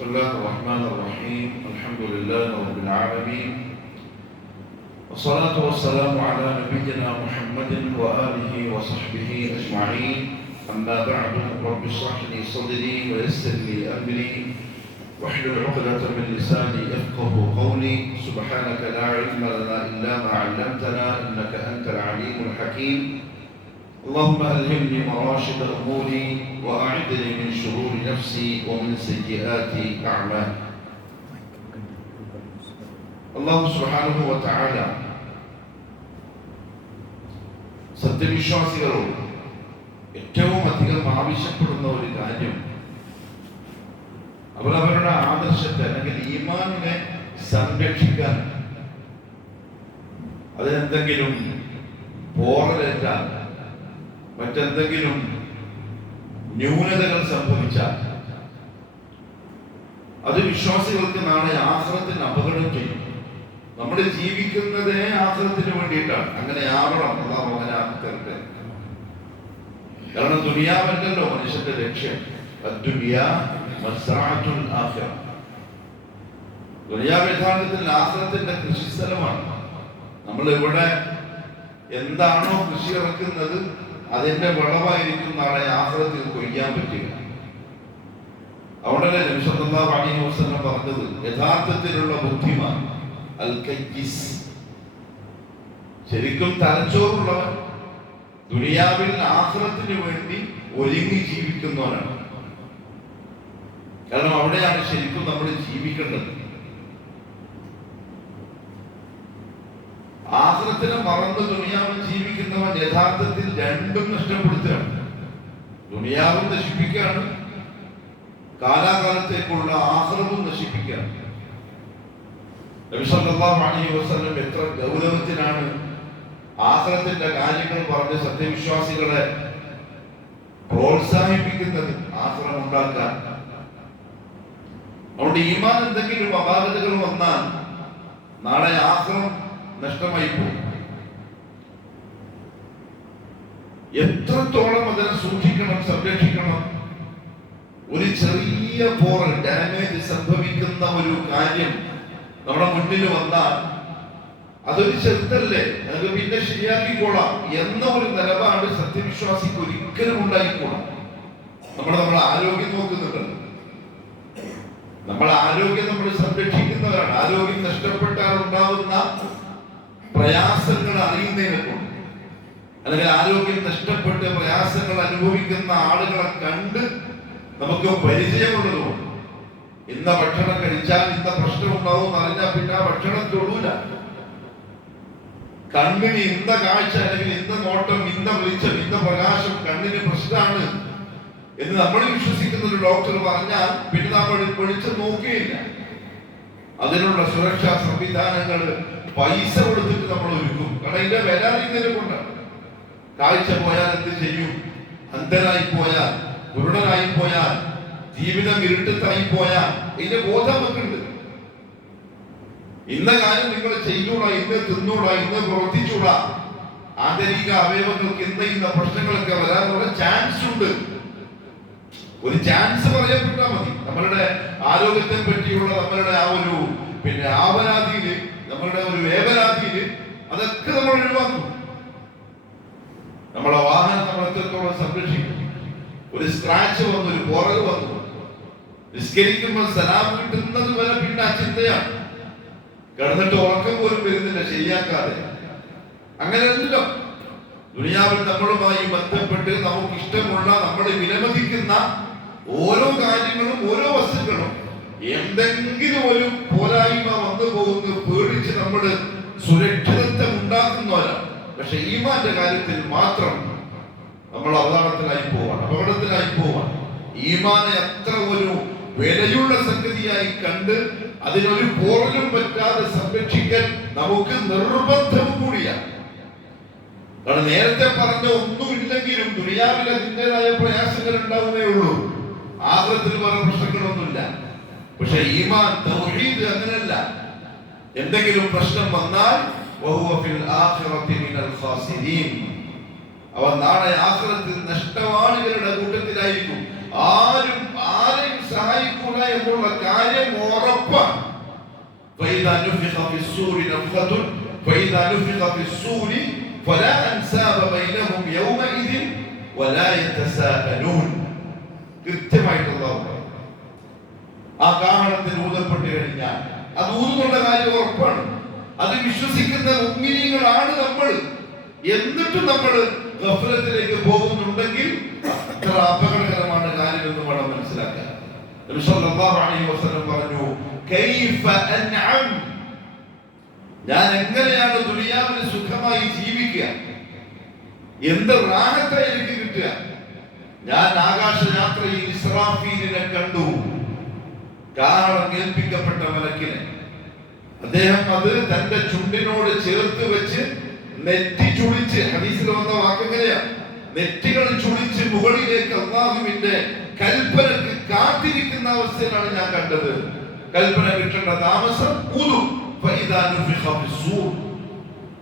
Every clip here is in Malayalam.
بسم الله الرحمن الرحيم. الحمد لله رب العالمين، والصلاة والسلام على نبينا محمد وآله وصحبه أجمعين. أما بعد، رب اشرح لي صدري ويسر لي أمري واحلل عقدة من لساني يفقه قولي. سبحانك لا علم لنا إلا ما علمتنا إنك أنت العليم الحكيم. اللهم ألهمني مراشد أموري وأعذني من شرور نفسي ومن سيئات أعمالي. അല്ലാഹു സുബ്ഹാനഹു വ തആല സത്യവിശ്വാസികളോട് ഏറ്റവും അധികം ആവശ്യപ്പെടുന്ന ഒരു കാര്യം അവരവരുടെ ആദർശത്തെ അല്ലെങ്കിൽ ഈമാനിനെ സംരക്ഷിക്കാൻ, അതിനെന്തെങ്കിലും പോറലേറ്റാൽ, മറ്റെന്തെങ്കിലും ന്യൂനതകൾ സംഭവിച്ചാൽ അത് വിശ്വാസികൾക്ക് നാളെ ആഖിറത്തിന് അപകടം ചെയ്യും. നമ്മൾ ജീവിക്കുന്നതേ ആഖിറത്തിന് വേണ്ടിയിട്ടാണ്. അങ്ങനെ ആവണം. അല്ലാഹു അങ്ങനെ ആക്കി തരട്ടെ. കാരണം ദുനിയാവല്ലല്ലോ മനുഷ്യന്റെ ലക്ഷ്യം. അദ്ദുനിയാ മസ്റഅത്തുൽ ആഖിറ. ദുനിയാവ് യഥാർത്ഥത്തിൽ ആഖിറത്തിന്റെ കൃഷിസ്ഥലമാണ്. നമ്മൾ ഇവിടെ എന്താണോ കൃഷി ഇറക്കുന്നത് അതിന്റെ വിളവായിരിക്കും നാളെ ആഖിറത്തിൽ കൊയ്യാൻ പറ്റുക. അതുകൊണ്ടല്ലേ നബി സല്ലല്ലാഹു അലൈഹി വസല്ലം പറഞ്ഞത്, യഥാർത്ഥത്തിലുള്ള ബുദ്ധിമാൻ അൽ കയ്യിസ്, ശരിക്കും തലച്ചോറുള്ളവൻ, ദുനിയാവിൽ ആഖിറത്തിന് വേണ്ടി ഒരുങ്ങി ജീവിക്കുന്നവനാണ്. കാരണം അവിടെയാണ് ശരിക്കും നമ്മൾ ജീവിക്കേണ്ടത്. ആഖിറത്തിനെ മറന്ന് ദുനിയാവിൽ ജീവിക്കുന്നവൻ യഥാർത്ഥത്തിൽ രണ്ടും നഷ്ടപ്പെടുത്തുകയാണ്. ദുനിയാവും നശിപ്പിക്കുകയാണ്, കാലാകാലത്തേക്കുള്ള ആഖിറവും നശിപ്പിക്കുകയാണ്. നബി സല്ലല്ലാഹു അലൈഹി വസല്ലം എത്ര ഗൗരവത്തിനാണ് ആഖിറത്തിന്റെ കാര്യങ്ങൾ പറഞ്ഞ് സത്യവിശ്വാസികളെ പ്രോത്സാഹിപ്പിക്കുന്നത് ആഖിറം ഉണ്ടാക്കാൻ. അതുകൊണ്ട് ഈമാൻ എന്തെങ്കിലും അപാകതകൾ വന്നാൽ നാളെ ആഖിറം നഷ്ടമായി പോകും. എത്രത്തോളം അതിനെ സൂക്ഷിക്കണം, സംരക്ഷിക്കണം. ഒരു ചെറിയ പോറൽ, ഡാമേജ് സംഭവിക്കുന്ന ഒരു കാര്യം നമ്മുടെ മുന്നിൽ വന്നാൽ അതൊരു ചെറുതല്ലേ, അത് പിന്നെ ശരിയാക്കിക്കോളാം എന്ന ഒരു നിലപാട് സത്യവിശ്വാസിക്ക് ഒരിക്കലും ഉണ്ടായിക്കോളാം. നമ്മുടെ ആരോഗ്യം നോക്കുന്നുണ്ടല്ലോ. ആരോഗ്യം നമ്മൾ സംരക്ഷിക്കുന്നവരാണ്. ആരോഗ്യം നഷ്ടപ്പെട്ടാൽ ഉണ്ടാവുന്ന പ്രയാസങ്ങൾ അറിയുന്നതിനെ കൊണ്ട്, അല്ലെങ്കിൽ ആരോഗ്യം നഷ്ടപ്പെട്ട് പ്രയാസങ്ങൾ അനുഭവിക്കുന്ന ആളുകളെ കണ്ട് നമുക്ക് പരിചയമുള്ളതുകൊണ്ട്, ഇന്ന ഭക്ഷണം കഴിച്ചാൽ ഇന്ന പ്രശ്നം ഉണ്ടാവും അറിഞ്ഞാൽ പിന്നെ ആ ഭക്ഷണം തൊടൂല. കണ്ണിന് ഇന്ന കാഴ്ച, അല്ലെങ്കിൽ ഇന്ന നോട്ടം, ഇന്ന വെളിച്ചം, ഇന്ന പ്രകാശം കണ്ണിന് പ്രശ്നമാണ് എന്ന് നമ്മൾ വിശ്വസിക്കുന്ന ഒരു ഡോക്ടർ പറഞ്ഞാൽ പിന്നെ നമ്മൾ വെളിച്ചം നോക്കുകയില്ല. അതിനുള്ള സുരക്ഷാ സംവിധാനങ്ങൾ പൈസ കൊടുത്തിട്ട് നമ്മൾ ഒരുക്കും. കാരണം ഇതിന്റെ വില അറിയുന്നതിനെ കൊണ്ടാണ്. കാഴ്ച പോയാൽ എന്ത് ചെയ്യും, അന്ധനായി പോയാൽ, കുരുടനായി പോയാൽ, ജീവിതം ഇരുട്ടത്തായി പോയാൽ ഇതിന്റെ ബോധം നമുക്കുണ്ട്. ഇന്ന കാര്യം നിങ്ങൾ ചെയ്തൂടാ, ഇന്ന് തിന്നൂടാ, ഇന്ന് പ്രവർത്തിച്ചൂടാ, ആന്തരിക അവയവങ്ങൾക്ക് ഇന്ന പ്രശ്നങ്ങളൊക്കെ വരാനുള്ള ചാൻസ് ഉണ്ട്. ഒരു ചാൻസ് പറയപ്പെട്ടാൽ മതി. നമ്മളുടെ ആരോഗ്യത്തെ പറ്റിയുള്ള നമ്മളുടെ ആ ഒരു ആവലാതിയില്, നമ്മളുടെ ഒരു വേവലാതിയില് അതൊക്കെ നമ്മൾ ഒഴിവാക്കും. നമ്മളെ വാഹനം നമ്മൾ എത്രത്തോളം സംരക്ഷിക്കും. ഒരു സ്ക്രാച്ച് വന്നു, ഒരു പോറൽ വന്നു, നിസ്കരിക്കുമ്പോൾ സലാം കിട്ടുന്നത് വരെ പിന്നെ ആ ചിന്തയാണ്. കിടന്നിട്ട് ഉറക്കം പോലും വരുന്നില്ല ശരിയാക്കാതെ. അങ്ങനെയല്ലോ ദുനിയാവിൽ നമ്മളുമായി ബന്ധപ്പെട്ട് നമുക്ക് ഇഷ്ടമുള്ള, നമ്മൾ വിലമതിക്കുന്ന ഓരോ കാര്യങ്ങളും, ഓരോ വസ്തുക്കളും എന്തെങ്കിലും ഒരു പോരായ്മ വന്നു പോകുന്നു പേടിച്ച് നമ്മൾ സുരക്ഷിതത്വം ഉണ്ടാക്കുന്നവരാണ്. പക്ഷെ ഈമാന്റെ കാര്യത്തിൽ മാത്രം നമ്മൾ അപകടത്തിലായി പോവാൻ. ഈമാനെ അത്ര ഒരു വിലയുള്ള സംഗതിയായി കണ്ട് അതിനൊരു പോറലും പറ്റാതെ സംരക്ഷിക്കാൻ നമുക്ക് നിർബന്ധവും കൂടിയാണ്. കാരണം നേരത്തെ പറഞ്ഞ ഒന്നുമില്ലെങ്കിലും ദുനിയാവിൽ അതിൻ്റെതായ പ്രയാസങ്ങൾ ഉണ്ടാവുന്നേ ഉള്ളൂ. ആഖിറത്തിൽ വേറെ പ്രശ്നങ്ങളൊന്നുമില്ല. പക്ഷെ ഈമാൻ, തൗഹീദ് അങ്ങനെയല്ല. എന്തെങ്കിലും പ്രശ്നം വന്നാൽ അവൻ നാളെ ആഖിറത്തിൽ നഷ്ടവാളികളുടെ കൂട്ടത്തിലായിരിക്കും. ആരെയും സഹായിക്കൂല എന്നുള്ള കാര്യം ഉറപ്പാണ്. فإذا نفخ في الصور نفخة فإذا نفخ في الصور فلا أنساب بينهم يومئذ ولا يتساءلون. കൃത്യമായിട്ടുള്ള ആ കാഹളത്തിൽ ഊതപ്പെട്ട് കഴിഞ്ഞാൽ അത് ഊതുന്നുള്ള കാര്യം ഉറപ്പാണ്. അത് വിശ്വസിക്കുന്ന മുഅ്മിനീങ്ങളാണ് നമ്മൾ. എന്നിട്ടും നമ്മൾ ഗഫലത്തിലേക്ക് പോകുന്നുണ്ടെങ്കിൽ അത്ര അപകടകരമാണ് കാര്യമെന്ന് വേണം മനസ്സിലാക്കാൻ. നബി സല്ലല്ലാഹു അലൈഹി വസല്ലം പറഞ്ഞു, കൈഫ അൻഅം, ഞാൻ എങ്ങനെയാണ് ദുനിയാവിൽ സുഖമായി ജീവിക്കുക, എന്ത് റാഹത്താണ് എനിക്ക് കിട്ടുക. ഞാൻ ആകാശയാത്രയിൽ ഇസ്രാഫീലിനെ കണ്ടു, കാഹളം കേൾപ്പിക്കപ്പെട്ട മലക്കിനെ. അദ്ദേഹം അത് തന്റെ ചുണ്ടിനോട് ചേർത്ത് വെച്ച് നെറ്റി ചുളിച്ച്, ഹദീസിൽ വന്ന വാക്കെങ്ങനെയാ, നെറ്റികൾ ചുളിച്ച് മുകളിലേക്ക് അല്ലാഹുവിന്റെ കൽപ്പനക്ക് കാത്തിരിക്കുന്ന അവസ്ഥയിലാണ് ഞാൻ കണ്ടത്. കൽപ്പന കിട്ടേണ്ട താമസം ഊതും.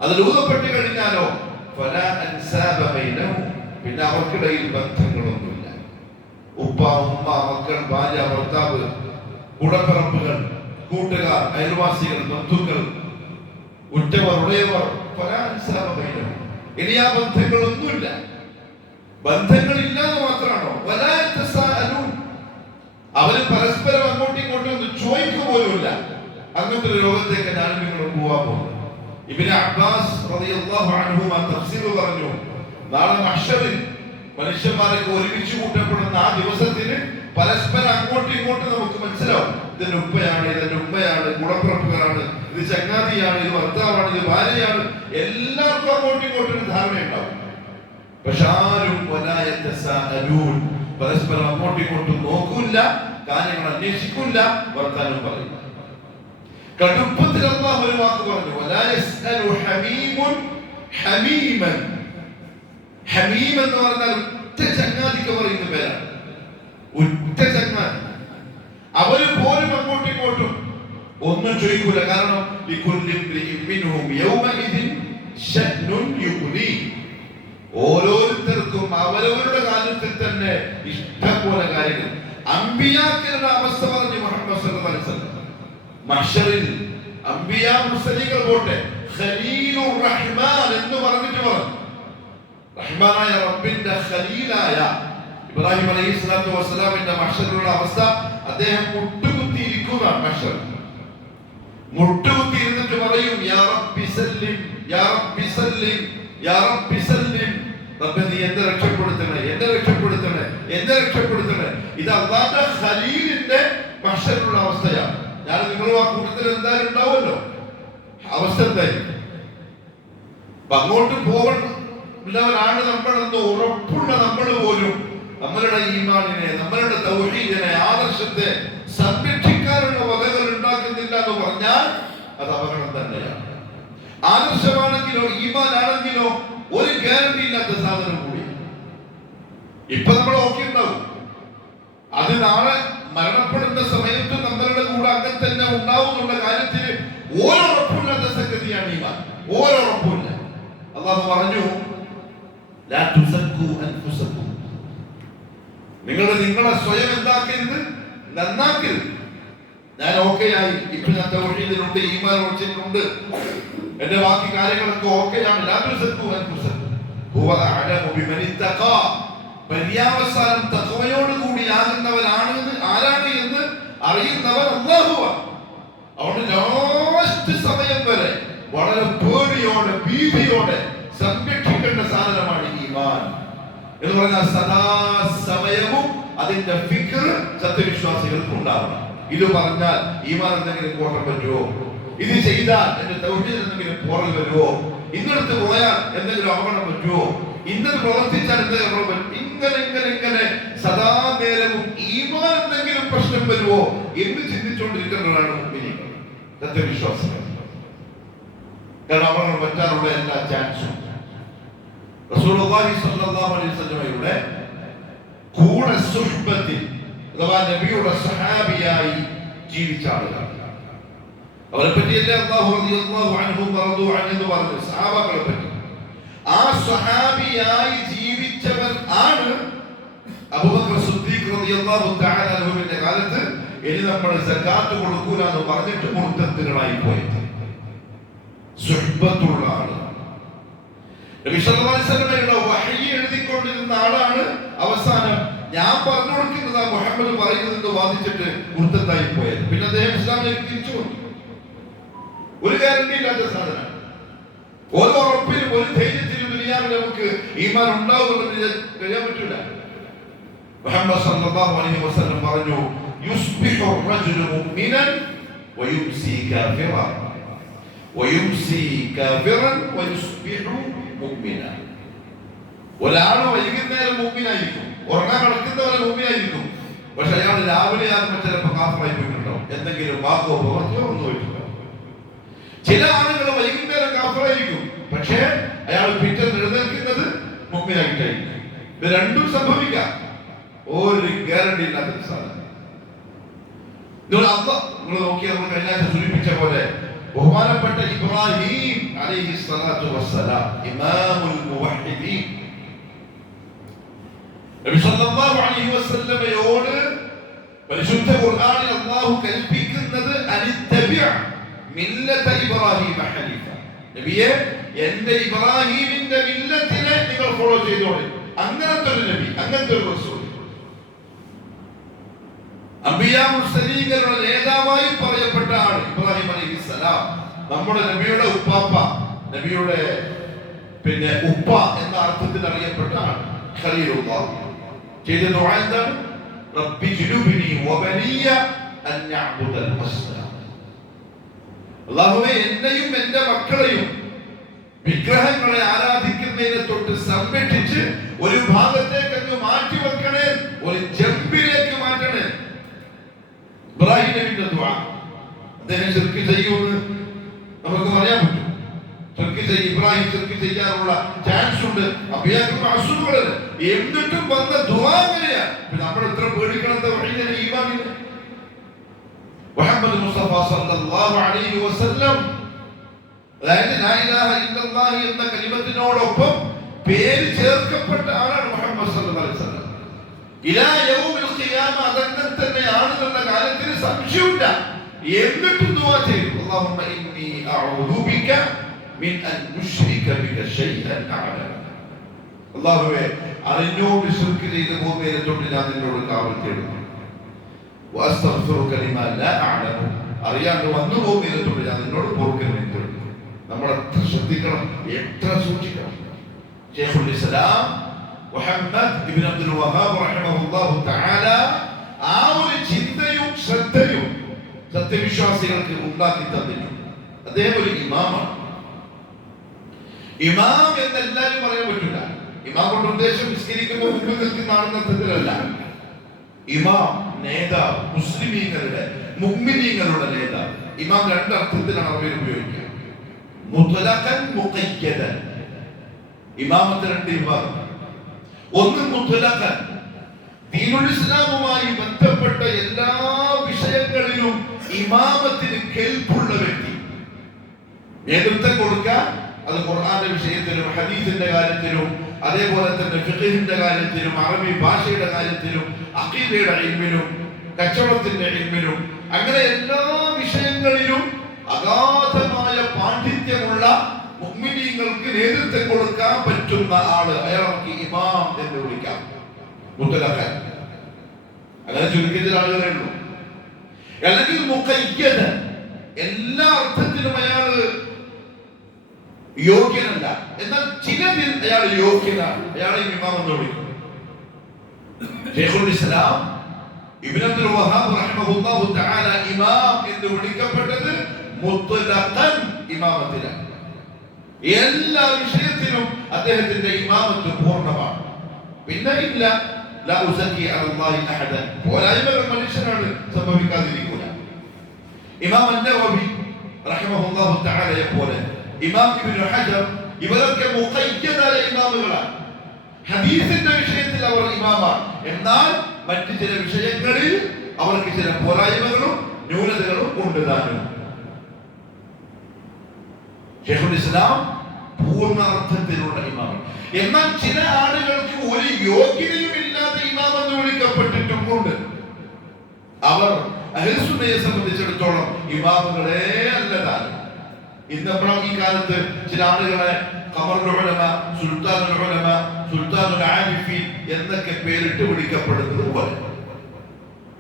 അതിൽ ഊതപ്പെട്ട് കഴിഞ്ഞാലോ പിന്നെ അവർക്കിടയിൽ ബന്ധങ്ങളൊന്നുമില്ല. ഉപ്പ ഉമ്മ മക്കൾ ഭാര്യ ഭർത്താവ് കൂടപ്പിറപ്പുകൾ കൂട്ടുകാർ അയൽവാസികൾ ബന്ധുക്കൾ ഉറ്റവർ ഉടയവർ ഇനി ആ ബന്ധങ്ങളൊന്നുമില്ല. ബന്ധങ്ങളില്ലാതെ മാത്രമാണോ അവര് പരസ്പരം അങ്ങോട്ടും ഇങ്ങോട്ടും ഒന്ന് ചോദിക്കുക പോലുമില്ല. അങ്ങനത്തെ ഒരു ലോകത്തേക്ക് ഞാൻ നിങ്ങൾ പോവാൻ പോകുന്നു. ഇബ്നു അബ്ബാസ് റളിയല്ലാഹു അൻഹു തഫ്സീർ പറഞ്ഞു, നാളെ മഹ്ശറിൽ മനുഷ്യന്മാരൊക്കെ ഒരുമിച്ച് കൂട്ടപ്പെടുന്ന ആ ദിവസത്തിന് പരസ്പരം അങ്ങോട്ടും ഇങ്ങോട്ടും നമുക്ക് മനസ്സിലാവും, ഇതിന്റെ ഉപ്പയാണ്, ഇതിന്റെ ഉമ്മയാണ്, കൂടപ്പിറപ്പുകളാണ്, ഇത് ചങ്ങാതിയാണ്, ഇത് ഭർത്താവാണ്, ഇത് ഭാര്യയാണ്. എല്ലാവർക്കും അങ്ങോട്ടും ഇങ്ങോട്ടും ധാരണയുണ്ടാവും. പക്ഷെ ആരും പരസ്പരം അങ്ങോട്ടും ഇങ്ങോട്ടും നോക്കൂല, കാര്യങ്ങൾ അന്വേഷിക്കില്ല, വർത്താനം പറയും. കടുപ്പത്തിൽ അല്ലാഹു ഒരു വാക്ക് പറഞ്ഞു, വലാ യസ്അലു ഹമീമുൻ ഹമീമൻ. ഹമീം എന്ന് പറഞ്ഞാൽ ഉറ്റ ചങ്ങാതിക്ക് പറയുന്ന പേരാണ്. ഉറ്റ ചങ്ങാതി. അവര് പോലും അങ്ങോട്ടും ഇങ്ങോട്ടും ഒന്നും ചോദിക്കൂല. കാരണം ഓരോരുത്തർക്കും അവരവരുടെ കാര്യത്തിൽ തന്നെ ഇഷ്ടം പോലെ കാര്യങ്ങൾ. അമ്പിയാക്കളുടെ അവസ്ഥ പറഞ്ഞു മുഹമ്മദ് സല്ലല്ലാഹു അലൈഹി വസല്ലം. മഹ്ശറിൽ അമ്പിയാ മുർസലീങ്ങൾ പോട്ടെ, ഖലീലുർ റഹ്മാൻ എന്ന് പറഞ്ഞിട്ട് പറഞ്ഞു, റഹ്മാനായ റബ്ബിന്റെ ഖലീലായ ഇബ്രാഹിം അലൈഹിസ്സലാത്തു വസ്സലാമിന്റെ മഹ്ശറിലുള്ള അവസ്ഥ, അദ്ദേഹം മുട്ടുകുത്തിയിരിക്കുന്നതാണ്. മഹ്ശർ മുട്ടുകുത്തി ഇരുന്നിട്ട് പറയും, യാ റബ്ബി സല്ലിം യാ റബ്ബി സല്ലിം യാ റബ്ബി സല്ലിം. റബ്ബേ നീ എന്നെ രക്ഷപ്പെടുത്തണേ, എന്നെ രക്ഷപ്പെടുത്തണേ, എന്നെ രക്ഷപ്പെടുത്തണേ. ഇത് അല്ലാഹുവിന്റെ ഖലീലിന്റെ മഹ്ശറിലുള്ള അവസ്ഥയാണ്. ഞാൻ നിങ്ങളും ആ കൂട്ടത്തിൽ എന്തായാലും ഉണ്ടാവുമല്ലോ, അവസ്ഥ എന്തായാലും. അങ്ങോട്ട് പോകേണ്ടവരാണ് നമ്മളെന്ന് ഉറപ്പുള്ള നമ്മൾ പോലും നമ്മളുടെ ഈമാനിനെ, നമ്മളുടെ തൗഹീദിനെ, ആദർശത്തെ സംരക്ഷിക്കാനുള്ള വകകൾ ഉണ്ടാക്കുന്നില്ല എന്ന് പറഞ്ഞാൽ അത് അപകടം തന്നെയാണ്. ആദർശമാണെങ്കിലോ ഈമാനാണെങ്കിലോ ഒരു ഗ്യാരണ്ടി ഇല്ലാത്ത സാധനം കൂടി. ഇപ്പൊ നമ്മൾ ഓക്കെ ഉണ്ടാവും, അത് നാളെ മരണപ്പെടുന്ന സമയത്ത് നമ്മളുടെ കൂടെ അങ്ങനെ തന്നെ ഉണ്ടാവുന്നുള്ള കാര്യത്തിന് ഓരോറപ്പുമില്ലാത്ത സംഗതിയാണ് ഈമാൻ. ഓരോറപ്പുമില്ല. അല്ലാഹു പറഞ്ഞു, ലാ തുസക്കു അൻഫുസക്കും, നിങ്ങളെ സ്വയം എന്താക്കരുത്, നന്നാക്കരുത്. ഞാൻ ഓക്കെ ആയി, ഇപ്പൊ ഞാൻ തൗഹീദിലുണ്ട്, ഈമാൻ ഉറച്ചിട്ടുണ്ട്, എന്റെ ബാക്കി കാര്യങ്ങളൊക്കെ ഓക്കെയാണ്. ലാ തുസക്കു അൻഫുസക്കും ഹുവ അഅലമു ബിമൻ ഇത്തഖാ. പര്യാവസാനം തഖ്വയോട് കൂടിയാകുന്നവരാണ് ആരാണ് എന്ന് അറിയുന്നവൻ അല്ലാഹുവാണ്. അതുകൊണ്ട് ലാസ്റ്റ് സമയം വരെ വളരെ പേടിയോടെ ഭീതിയോടെ സംരക്ഷിക്കേണ്ട സാധനമാണ് ഈമാൻ എന്ന് പറഞ്ഞാൽ സദാ സമയവും അതിന്റെ ഫിക്ർ സത്യവിശ്വാസികൾക്ക് ഉണ്ടാവണം. ഇത് പറഞ്ഞാൽ ഈമാൻ എന്തെങ്കിലും കോട്ടം പറ്റുമോ, ഇത് ചെയ്താൽ എന്റെ തൗഹീദ് എന്തെങ്കിലും പോറൽ വരുമോ, ഇന്നടുത്ത് പോയാൽ എന്തെങ്കിലും അപകടം പറ്റുമോ, ഇന്നത് പ്രവർത്തിച്ചാൽ എന്തെങ്കിലും പറ്റും, ഇങ്ങനെ സദാ നേരവും ഈമാൻ എന്തെങ്കിലും പ്രശ്നം വരുമോ എന്ന് ചിന്തിച്ചുകൊണ്ടിരിക്കുന്നവരാണ് മുഅ്മിനീങ്ങൾ, സത്യവിശ്വാസികൾ. കാരണം അപകടം പറ്റാനുള്ള എല്ലാ ചാൻസും. റസൂലുള്ളാഹി സ്വല്ലല്ലാഹു അലൈഹി വസല്ലമയുടെ കൂടെ സുഹ്ബത്തിൽ അഥവാ നബിയുടെ സഹാബിയായി ജീവിച്ച ആളുകൾ, അവരെ പറ്റിയല്ലേ അല്ലാഹു റളിയല്ലാഹു അൻഹും വറദു അൻഹു എന്ന് പറഞ്ഞു, സഹാബാക്കളെ പറ്റി. ആ സഹാബിയായി ജീവിച്ചവർ ആണ് അബൂബക്കർ സിദ്ദീഖ് റളിയല്ലാഹു തആല അൻഹുവിന്റെ കാലത്ത് ഇനി നമ്മൾ സക്കാത്ത് കൊടുക്കൂല എന്ന് പറഞ്ഞിട്ട് മുർത്തത്തുകളായി പോയത്. സുഹ്ബത്തുള്ള ആള്, നബി സല്ലല്ലാഹു അലൈഹി വസല്ലമയുടെ വഹയി എഴുതിക്കൊണ്ടിരുന്ന ആളാണ്. അവസാനം ഞാൻ പറഞ്ഞു കൊടുക്കുന്നതാ മുഹമ്മദ് പറയുന്നതെന്ന് വാദിച്ചിട്ട് മുർത്തത്തായി പോയത്. പിന്നെ അദ്ദേഹം ഇസ്ലാമിലേക്ക് തിരിച്ചു വന്നു. ഒരു ഗ്യാരണ്ടി ഇല്ലാത്ത സാധനം. ഒരു ഉറപ്പിലും ഒരു ധൈര്യത്തിലും ദുനിയാവിൽ നമുക്ക് ഈമാൻ ഉണ്ടാവുമെന്ന് കഴിയാൻ പറ്റൂല. മുഹമ്മദ് സല്ലല്ലാഹു അലൈഹി വസല്ലം പറഞ്ഞു, യുസ്ബിഹു റജുലു മുഅ്മിനൻ വയുംസി കാഫിറൻ വയുംസി കാഫിറൻ വയുസ്ബിഹു മുഅ്മിനൻ. ഒരാൾ വൈകുന്നേരം മുഅ്മിനായിരിക്കും, ഉറങ്ങാൻ കിടക്കുന്നവരെ മുഅ്മിനായിരിക്കും. പക്ഷെ അയാൾ രാവിലെ ആകുമ്പോൾ ചിലപ്പോൾ കാഫിറായി പോയിട്ടുണ്ടാവും, എന്തെങ്കിലും വാക്കോ പ്രവർത്തിയോ ഒന്നും പോയിട്ടുണ്ടാവും. ചില ആളുകൾ വൈകുന്നേരം കാഫിറായിരിക്കും, പക്ഷേ അയാൾ പിറ്റേന്ന് എഴുന്നേൽക്കുന്നത് മുഅ്മിനായിട്ടായിരിക്കും. ഇത് രണ്ടും സംഭവിക്കാം. ഒരു ഗ്യാരണ്ടി ഇല്ലാത്ത സാധനം. നിങ്ങൾ നോക്കിയാൽ നമ്മൾ കഴിഞ്ഞ സൂചിപ്പിച്ച പോലെ ബഹുമാനപ്പെട്ട ഇബ്രാഹിം അലൈഹി സ്വലാത്തു വസ്സലാം, ഇമാമുൽ മുവഹ്ഹിദീൻ, നബി സല്ലല്ലാഹു അലൈഹി വസല്ലമയോട് പരിശുദ്ധ ഖുർആനിൽ അല്ലാഹു കൽപ്പിക്കുന്നത് അനിത്തബിഅ മില്ലത ഇബ്രാഹിം ഹനീഫ. നബിയെ, എന്റെ ഇബ്രാഹിമിന്റെ മില്ലത്തിനെ നിങ്ങൾ ഫോളോ ചെയ്തോളൂ. അങ്ങനത്തെ ഒരു നബി, അങ്ങനത്തെ ഒരു റസൂൽ, അംബിയാ മുർസലീങ്ങളുടെ നേതാവായി പറയപ്പെട്ട ആൾ ഇബ്രാഹിം അലൈഹിസ്സലാം. നമ്മുടെ നബിയുടെ ഉപ്പാപ്പ, നബിയുടെ ഉപ്പ എന്ന അർത്ഥത്തിൽ അറിയപ്പെട്ട ആൾ ഖലീലുള്ളാഹ്. ചെയ്ത ദുആ എന്താണ്? റബ്ബി ജുനുബിനി വബനിയ അൻ നഅ്ബുദൽ അസ്നാം. അല്ലാഹുവേ, എന്നെയും എന്റെ മക്കളെയും വിഗ്രഹങ്ങളെ ആരാധിക്കുന്നതിനെ തൊട്ട് സംരക്ഷിച്ച് ഒരു ഭാഗത്തേക്ക് അങ്ങ് മാറ്റി വെക്കണേ, ഒരു ജംബിലേക്ക് മാറ്റണേ. ഇബ്രാഹിം നബിയുടെ ദുആ. അദ്ദേഹം ശിർക്ക് ചെയ്യുമെന്ന് നമുക്ക് പറയാൻ പറ്റും. ഇബ്രാഹിം ശിർക്ക് ചെയ്യാനുള്ള ചാൻസ് ഉണ്ട്. അസുഖങ്ങള് എന്നിട്ടും വന്ന ദുആ എങ്ങനെയാ? നമ്മൾ എത്ര പേടിക്കണം ഈമാനിന്. മുഹമ്മദ് മുസ്തഫ സല്ലല്ലാഹു അലൈഹി വസല്ലം, അതായത് ലാ ഇലാഹ ഇല്ലല്ലാഹ് എന്ന കലിമത്തിനോടൊപ്പം പേര് ചേർക്കപ്പെട്ട ആളാണ് മുഹമ്മദ് സല്ലല്ലാഹു അലൈഹി വസല്ലം. ഇലാ യൗമിൽ ഖിയാമ അതങ്ങനെ തന്നെയാണെന്ന കാര്യത്തിൽ സംശയമില്ല. എന്നിട്ടും ദുആ ചെയ്തു, അല്ലാഹുമ്മ ഇന്നി അഊദു ബിക മിൻ അൻ നുശ്രിക ബിക ശൈഅൻ അഅലമ. അല്ലാഹുവേ, അറിഞ്ഞോട് ശിർക്ക് ചെയ്ത ഭൂമിയെ തൊട്ട് ഞാൻ നിന്നോട് കാവൽ തേടുന്നു. വഅസ്തഗ്ഫിറുക ലിമാ ലാ അഅലമു, അറിയാണ്ട് വന്നു ഭൂമിയെ തൊട്ട് ഞാൻ നിന്നോട് പൊറുക്കലിനെ തേടുന്നു. നമ്മൾ എത്ര ശ്രദ്ധിക്കണം, എത്ര സൂക്ഷിക്കണം. ശൈഖുൽ ഇസ്ലാം മുഹമ്മദ് ഇബ്നു അബ്ദുൽ വഹാബ് റഹിമഹുല്ലാഹു തആല ആ ഒരു ചിന്തയും ശ്രദ്ധയും സത്യവിശ്വാസികൾക്ക് ഉണ്ടാക്കി തന്നിട്ടുണ്ട്. അദ്ദേഹം ഒരു ഇമാമാണ്. ഇമാം എന്ന് എല്ലാവരും പറയാൻ പറ്റില്ല. ഇമാം കൊണ്ട് ഉദ്ദേശം നിസ്കരിക്കുമ്പോൾ മുമ്പിൽ നിൽക്കുന്ന ആണെന്ന അർത്ഥത്തിലല്ല. ഇമാം, നേതാവ്, മുസ്ലിമീങ്ങളുടെ മുഅ്മിനീങ്ങളുടെ നേതാവ്. ഇമാം രണ്ടർത്ഥത്തിലാണ് അവർ ഉപയോഗിക്കുക, മുത്ലഖൻ മുഖയ്യദൻ. ഇമാമത്ത് രണ്ട് വിഭാഗം. ഒന്ന് മുത്ലഖൻ, ദീനുൽ ഇസ്ലാമുമായി ബന്ധപ്പെട്ട എല്ലാ വിഷയങ്ങളിലും ഇമാമത്തിന് കെൽപ്പുള്ള വ്യക്തി, നേതൃത്വം കൊടുക്കാൻ. അത് ഖുർആന്റെ വിഷയത്തിലും ഹദീസിന്റെ കാര്യത്തിലും അതേപോലെ തന്നെ ഫിഖഹിന്റെ കാര്യത്തിലും അറബി ഭാഷയുടെ കാര്യത്തിലും അഖീദയുടെ ഇൽമിലും കച്ചവടത്തിന്റെ ഇൽമിലും അങ്ങനെ എല്ലാ വിഷയങ്ങളിലും അഗാധമായ പാണ്ഡിത്യമുള്ള മുഅ്മിനീങ്ങൾക്ക് നേതൃത്വം കൊടുക്കാൻ പറ്റുന്ന ആള്, അയാൾക്ക് ഇമാം എന്ന് വിളിക്കാം. മുത്തലഖൻ, അങ്ങനെ ചുരുക്കി ചില ആളുകളേ ഉള്ളൂ. അല്ലെങ്കിൽ മുഖയ്യദൻ, എല്ലാ അർത്ഥത്തിലും അയാള് യോഗ്യനല്ല, എന്നാൽ ചിലതിൽ അയാൾ യോഗ്യനാണ്. അയാളെ ഇമാം എന്ന് വിളിക്കും. ശൈഖുൽ ഇസ്ലാം ഇബ്നു അബ്ദുൽ വഹാബ് റഹിമഹുല്ലാഹു തആല ഇമാം എന്ന് വിളിക്കപ്പെട്ടത് മുത്ലഖൻ ഇമാമത്തിലാണ്. എല്ലാ വിഷയത്തിലും അദ്ദേഹത്തിന്റെ ഇമാമത്ത് പൂർണ്ണമാണ്. പിന്നെ ഇല്ല, ലാ ഉസക്കി അലല്ലാഹി അഹദൻ, പോരായ്മകൾ മനുഷ്യനാണ് സംഭവിക്കാതിരിക്കുക. ഇമാം അൻ-നവവി റഹിമഹുല്ലാഹു തആലയെ പോലെ, ഇമാം ഇബ്നു ഹജർ, ഇവരൊക്കെ മുഖയ്യദായ ഇമാമുകളാണ്. ഹദീസിന്റെ വിഷയത്തിൽ അവർ ഇമാമാണ്, എന്നാൽ മറ്റു ചില വിഷയങ്ങളിൽ അവർക്ക് ചില പോരായ്മകളും ന്യൂനതകളും ഉണ്ട് താനും. ശൈഖുൽ ഇസ്ലാം പൂർണ്ണ അർത്ഥത്തിലുള്ള ഇമാമാണ്. എന്നാൽ ചില ആളുകൾക്ക് ഒരു യോഗ്യതയും ഇല്ലാതെ ഇമാം എന്ന് വിളിക്കപ്പെട്ടിട്ടുമുണ്ട്. അവർ അഹ്ലുസുന്നയെ സംബന്ധിച്ചിടത്തോളം ഇമാമുകളെ അല്ലതാണ്. ഇന്നപ്പോഴും ഈ കാലത്ത് ചില ആളുകളെ ഖമറുൽ ഉലമ, സുൽത്താനുൽ ഉലമ, സുൽത്താനുൽ ആരിഫീൻ എന്നൊക്കെ പേരിട്ട് വിളിക്കപ്പെടുന്നത് പോലെ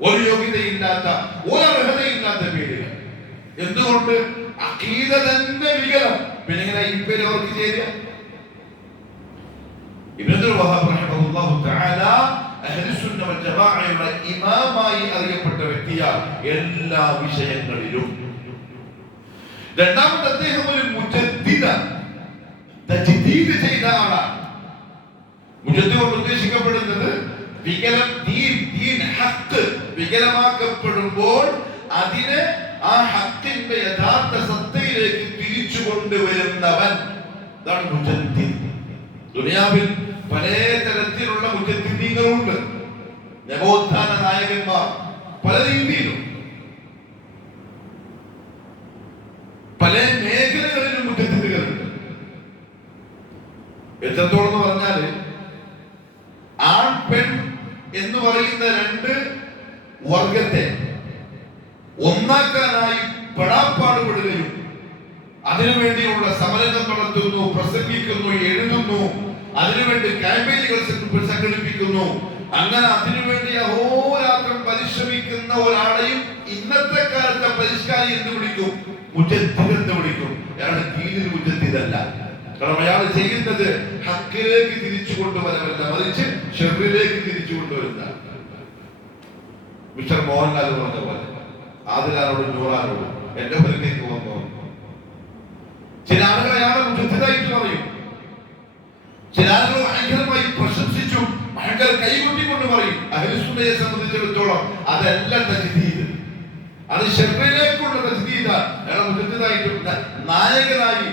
ഒരു യോഗ്യതയില്ലാത്ത, ഒരു അർഹതയില്ലാത്ത പേരുകൾ. എന്തുകൊണ്ട്? അഖീദ തന്നെ വികലം. പിന്നെ ഇങ്ങനെ ഈ പേര് അവർക്ക് ചേരുക? ഇബ്നു അബ്ദുൽ വഹാബ് റഹിമഹുല്ലാഹു തആല അഹ്ലുസുന്ന വൽ ജമാഅയുടെ ഇമാമായി അറിയപ്പെട്ട വ്യക്തിയാണ് എല്ലാ വിഷയങ്ങളിലും. രണ്ടാമത്തെ അദ്ദേഹം ഒരു മുജദ്ദിദാണ്, തജ്ദീദ് ചെയ്ത ആളാണ്. മുജദ്ദിദ് കൊണ്ട് ഉദ്ദേശിക്കപ്പെടുന്നത് വികലം, ദീൻ ഹഖ് വികലമാക്കപ്പെടുമ്പോൾ അതിനെ ആ ഹഖിന്റെ യഥാർത്ഥ സത്തയിലേക്ക് തിരിച്ചു കൊണ്ടുവരുന്നവൻ, അതാണ് മുജദ്ദിദ്. ദുനിയാവിൽ പല തരത്തിലുള്ള മുജദ്ദിദീങ്ങളുണ്ട്, നവോത്ഥാന നായകന്മാർ പല രീതിയിലും പല മേഖലകളിലും മുജദ്ദിദുകളുണ്ട്. എത്രത്തോളം എന്ന് പറഞ്ഞാല് ആൺ പെൺ എന്ന് പറയുന്ന രണ്ട് വർഗത്തെ ഒന്നാക്കാനായി പെടാപ്പാടുപെടുകയും അതിനുവേണ്ടിയുള്ള സമരങ്ങൾ നടത്തുന്നു, പ്രസംഗിക്കുന്നു, എഴുതുന്നു, അതിനുവേണ്ടി ക്യാമ്പയിനുകൾ സംഘടിപ്പിക്കുന്നു. അങ്ങനെ അതിനുവേണ്ടി അഹോരാത്രം പരിശ്രമിക്കുന്ന ഒരാളെയും ഇന്നത്തെ കാലത്തെ പരിഷ്കാരി എന്ന് വിളിക്കും, മുജദ്ദിദ് എന്ന് വിളിക്കും. അയാൾ ദീനിൽ മുജദ്ദിദല്ല. കാരണം അയാൾ ചെയ്യുന്നത് ഹക്കിലേക്ക് തിരിച്ചു കൊണ്ടുവരവല്ല, മറിച്ച് ഷെറിലേക്ക് തിരിച്ചു കൊണ്ടുവരുന്ന. മിസ്റ്റർ മോഹൻലാൽ പറഞ്ഞ പോലെ ആദിലാനോടും നൂറാനോടും എന്റെ പേരിലേക്ക് വന്നു. ചില ആളുകൾ അയാളെ മുജദ്ദിദായിട്ട് പറയും, ചില ആളുകൾ ഭയങ്കരമായി പ്രശംസിച്ചു, ഭയങ്കര കൈകൊട്ടിക്കൊണ്ട് പറയും. അഹ്ലുസുന്നയെ സംബന്ധിച്ചിടത്തോളം അതല്ല തജ്ദീദ്, അത് ഷെറിലേക്കുള്ള തജ്ദീദാണ്. അയാളെ മുജദ്ദിദായിട്ട് നായകനായി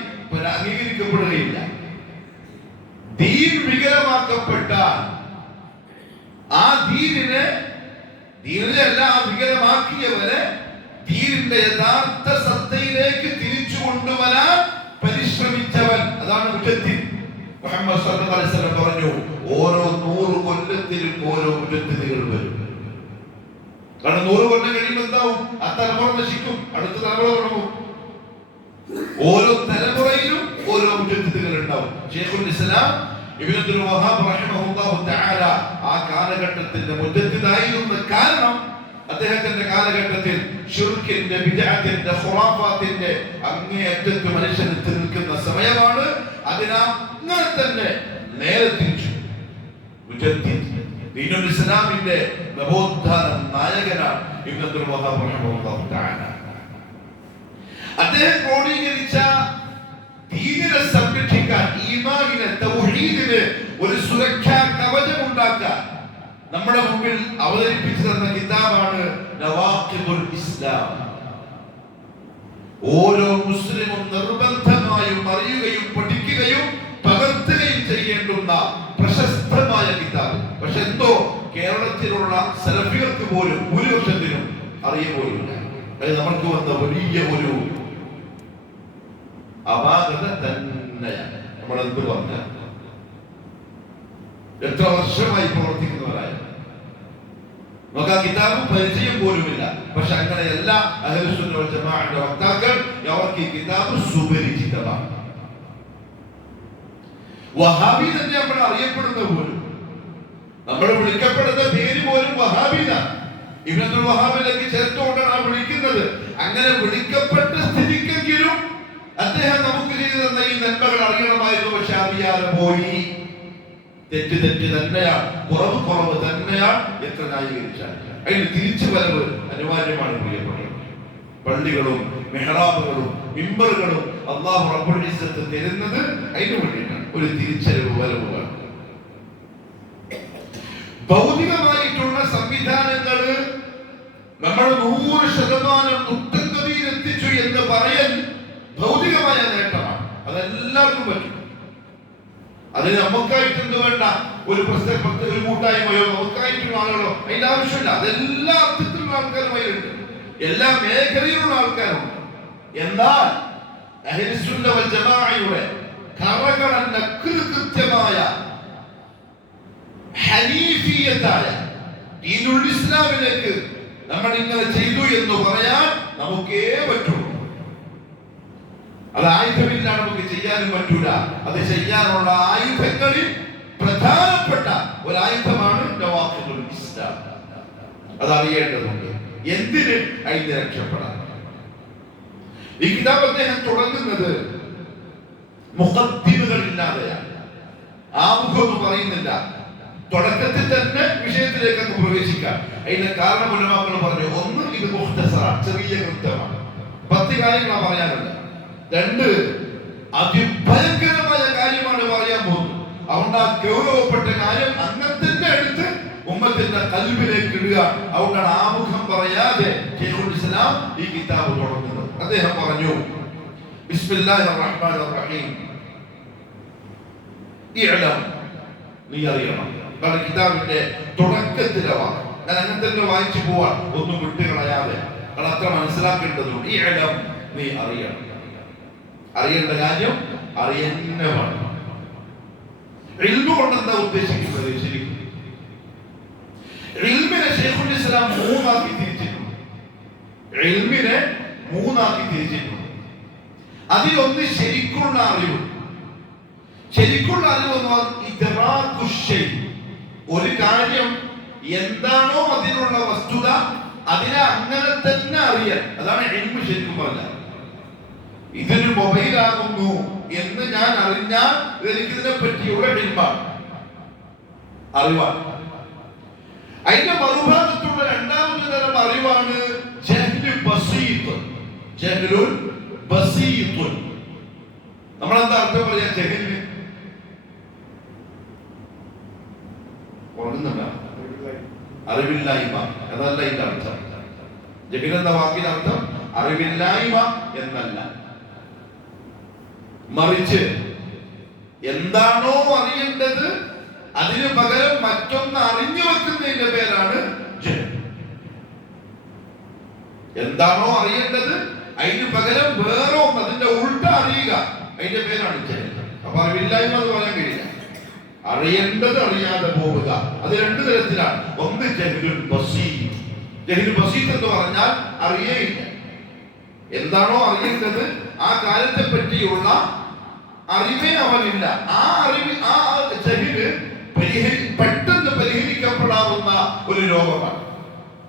അംഗീകരിക്കപ്പെടുകയില്ല. ദീൻ വികലമാക്കപ്പെട്ടാൽ ആ ദീനിനെ അല്ല, ആ വികലമാക്കിയവരെ ദീനിന്റെ യഥാർത്ഥ സത്തയിലേക്ക് തിരിച്ചു കൊണ്ടുവരാൻ പരിശ്രമിച്ചവൻ, അതാണ് മുജദ്ദിദ്. മുഹമ്മദ് സല്ലല്ലാഹു അലൈഹി വസല്ലം പറഞ്ഞു, ഓരോ 100 കൊല്ലത്തിലും ഓരോ മുജദ്ദിദുകൾ വരും. കാരണം 100 കൊല്ലം കഴിയുമ്പോൾ എന്താവും? ആ തലമുറ നശിക്കും, അടുത്ത തലമുറ തുടങ്ങും. ഓരോ തലമുറയിലും ഓരോ മുജദ്ദിദുകൾ ഉണ്ടാവും. ശൈഖുൽ ഇസ്ലാം ഇബ്നു അബ്ദുൽ വഹാബ് റഹിമഹുല്ലാഹു തആല ആ കാലഘട്ടത്തിന്റെ മുജദ്ദിദായിരുന്ന കാരണം അദ്ദേഹത്തിന്റെ കാലഘട്ടത്തിൽ ശിർക്കിന്റെ, ബിദ്അത്തിന്റെ, ഖുറാഫാത്തിന്റെ അങ്ങേയറ്റത്ത് മനുഷ്യൻ എത്തി നിൽക്കുന്ന സമയമാണ്. അതിനങ്ങനെ തന്നെ നേരെ തിരിച്ചു മുജദ്ദിദ് ദീനുൽ ഇസ്ലാമിന്റെ നവോത്ഥാന നായകനാണ് ഇബ്നു അബ്ദുൽ വഹാബ് റഹിമഹുല്ലാഹു തആല. അദ്ദേഹം ക്രോഡീകരിച്ച ദീനിനെ സംരക്ഷിക്കാൻ, ഈമാനിനെ, തൗഹീദിന് ഒരു സുരക്ഷാ കവചം ഉണ്ടാക്കാൻ നമ്മുടെ മുമ്പിൽ അവതരിപ്പിച്ചു തന്ന കിതാബാണ് നവാഖിദുൽ ഇസ്ലാം. ഓരോ മുസ്ലിമും നിർബന്ധമായും അറിയുകയും പഠിക്കുകയും പകർത്തുകയും ചെയ്യേണ്ടുന്ന പ്രശസ്തമായ കിതാബ്. പക്ഷെ എന്തോ കേരളത്തിലുള്ള സലഫികൾക്ക് പോലും ഭൂരിപക്ഷത്തിനും അറിയുകയില്ല. അത് നമുക്ക് വന്ന വലിയ ഒരു അപാകത തന്നെയാണ്. നമ്മളെന്ത് പറഞ്ഞാൽ എത്ര വർഷമായി പ്രവർത്തിക്കുന്നവരായ നമുക്ക് ആ കിതാബ് പരിചയം പോലുമില്ല. പക്ഷെ അങ്ങനെയല്ല അഹ്ലുസുന്ന വൽ ജമാഅയുടെ വക്താക്കൾ, അവർക്ക് ഈ കിതാബ് സുപരിചിതമാണ്. വഹാബി തന്നെ നമ്മൾ അറിയപ്പെടുന്ന പോലും, നമ്മൾ വിളിക്കപ്പെടുന്ന പേര് പോലും വഹാബിയാണ്. ഇബ്നു അബ്ദുൽ വഹാബിലേക്ക് ചേർത്തുകൊണ്ടാണ് വിളിക്കുന്നത്. അങ്ങനെ വിളിക്കപ്പെട്ട സ്ഥിതിക്കെങ്കിലും അദ്ദേഹം നമുക്ക് ചെയ്തു തന്ന ഈ നന്മകൾ അറിയണമായിരുന്നു. പക്ഷെ അറിയാതെ പോയി. തെറ്റ് തന്നെയാണ്, കുറവ് തന്നെയാണ്. എത്ര ന്യായീകരിച്ചാൽ അതിന് തിരിച്ചു വരവ് അനിവാര്യമാണ്. പ്രിയപ്പെട്ടത്, പള്ളികളും മെഹ്റാബുകളും മിമ്പറുകളും അല്ലാഹു റബ്ബുൽ ഇസ്സത്ത് തരുന്നത് അതിനു വേണ്ടിയിട്ടാണ്. ഒരു തിരിച്ചറിവ് വരവ് വേണം. ഭൗതികമായിട്ടുള്ള സംവിധാനങ്ങൾ നമ്മൾ 100% ഉത്തംഗതിയിൽ എത്തിച്ചു എന്ന് പറയൽ ഭൗതികമായ നേട്ടമാണ്. അതെല്ലാവർക്കും പറ്റും. അതിന് നമുക്കായിട്ട് എന്ത് വേണ്ട, ഒരു ഒരു കൂട്ടായ്മയോ നമുക്കായിട്ടുള്ള ആളുകളോ അതിന്റെ ആവശ്യമില്ല. അതെല്ലാ അർത്ഥത്തിലുള്ള ആൾക്കാരുമായിട്ടുണ്ട്, എല്ലാ മേഖലയിലുള്ള ആൾക്കാരുണ്ട്. എന്നാൽ അഹ്ലുസുന്ന വൽ ജമാഅയുടെ കറകളന്ന കൃത്യമായ ഹനീഫിയത്തായ ദീനുൽ ഇസ്ലാമിലേക്ക് നമ്മൾ ഇങ്ങനെ ചെയ്തു എന്ന് പറയാൻ നമുക്കേ പറ്റുള്ളൂ. അത് ആയുധമില്ല, നമുക്ക് ചെയ്യാനും പറ്റൂല. അത് ചെയ്യാനുള്ള ആയുധങ്ങളിൽ പ്രധാനപ്പെട്ട ഒരു ആയുധമാണ് നവാഖിദുൽ ഇസ്ലാം. അത് അറിയേണ്ടതുണ്ട്. എന്തിന്? അതിന് രക്ഷപ്പെടാൻ. ഈ കിതാബ് അദ്ദേഹം തുടങ്ങുന്നത് മുഖദ്ദിമകളില്ലാതെയാണ്. ആമുഖം പറയുന്നില്ല. തുടക്കത്തിൽ തന്നെ വിഷയത്തിലേക്ക് അങ്ങ് പ്രവേശിക്കാം. അതിന്റെ കാരണം ഉലമാക്കൾ പറഞ്ഞു. ഒന്ന്, ഇത് മുഖ്തസറ, ചെറിയ കൃത്യമാണ്. 10 കാര്യങ്ങളാണ് പറയാനുള്ളത്. 2, അതിഭയങ്കരമായ കാര്യമാണ് പറയാൻ പോകുന്നത്. അതുകൊണ്ട് ആ ഗൗരവപ്പെട്ട കാര്യം അങ്ങനെ തന്നെ എടുത്ത് ഉമ്മത്തിന്റെ ഖൽബിലേക്ക് ഇടുക. അതുകൊണ്ടാണ് ആമുഖം പറയാതെ ശൈഖുൽ ഇസ്ലാം ഈ കിതാബ് തുടങ്ങുന്നത്. അദ്ദേഹം പറഞ്ഞു, ബിസ്മില്ലാഹിർ റഹ്മാനിർ റഹീം, ഇഅ്ലം, നീ അറിയണം. കാരണം കിതാബിന്റെ തുടക്കത്തിലെ വാക്ക് ഞാൻ അങ്ങനെ തന്നെ വായിച്ചു പോവാൻ, ഒന്നും വിട്ടുകളയാതെ. കാരണം അത്ര മനസ്സിലാക്കേണ്ടതുണ്ട്. ഇഅ്ലം, നീ അറിയണം. അറിയേണ്ട കാര്യം അറിയുന്നതാണ്. ഇൽമു കൊണ്ട് എന്താ ഉദ്ദേശിക്കുന്നത്? ശരിക്കും ഇൽമിനെ ശൈഖുൽ ഇസ്ലാം മൂന്നാക്കി തിരിച്ചിട്ടുണ്ട്. ഇൽമിനെ മൂന്നാക്കി തിരിച്ചിട്ടുണ്ട്. അതിലൊന്ന് ശരിക്കുള്ള അറിവ്. ശരിക്കുള്ള അറിവ് എന്ന് പറഞ്ഞാൽ ഒരു കാര്യം എന്താണോ അതിനുള്ള വസ്തുത അതിനെ അങ്ങനെ തന്നെ അറിയാൻ. അതാണ് ഇൽമു ശരിക്കും പറഞ്ഞാൽ. ഇതൊരു മൊബൈലാകുന്നു എന്ന് ഞാൻ അറിഞ്ഞാൽ എനിക്കിതിനെ പറ്റിയുള്ള ഇൽമാണ്, അറിവാണ്. അതിന്റെ മറുഭാഗത്തുള്ള രണ്ടാമത്തെ തരം അറിവാണ് ജഹ്ലുൽ ബസീത്ത്. ജഹ്ലുൽ ബസീത്ത് നമ്മളെന്താ അർത്ഥം പറയാ? ജഹലിന് അറിവില്ലായ്മ, അതല്ല ഇതിന്റെ അർത്ഥം. ജഹൽ എന്ന വാക്കിന്റെ അർത്ഥം അറിവില്ലായ്മ എന്നല്ല, മറിച്ച് എന്താണോ അറിയേണ്ടത് അതിന് പകരം മറ്റൊന്ന് അറിഞ്ഞു വെക്കുന്നതിന്റെ പേരാണ് ജഹൽ. എന്താണോ അറിയേണ്ടത് അതിന് പകരം വേറെ ഒന്ന്, അതിന്റെ ഉൾട്ട അറിയുക, അതിന്റെ പേരാണ് ജഹൽ. അപ്പൊ അറിവില്ലായ്മ എന്ന് പറയാൻ കഴിയില്ല. അറിയേണ്ടത് അറിയാതെ പോവുക, അത് 2 തരത്തിലാണ്. ഒന്ന് ജഹ്ലുൽ ബസീത്ത്. ജഹ്ലുൽ ബസീത്ത് എന്ന് പറഞ്ഞാൽ അറിയേയില്ല. എന്താണോ അറിയേണ്ടത് ആ കാര്യത്തെ പറ്റിയുള്ള അറിവേ അവനില്ല. ആ അറിവ്, ആ ജഹ്ല് പെട്ടെന്ന് പരിഹരിക്കപ്പെടാവുന്ന ഒരു രോഗമാണ്.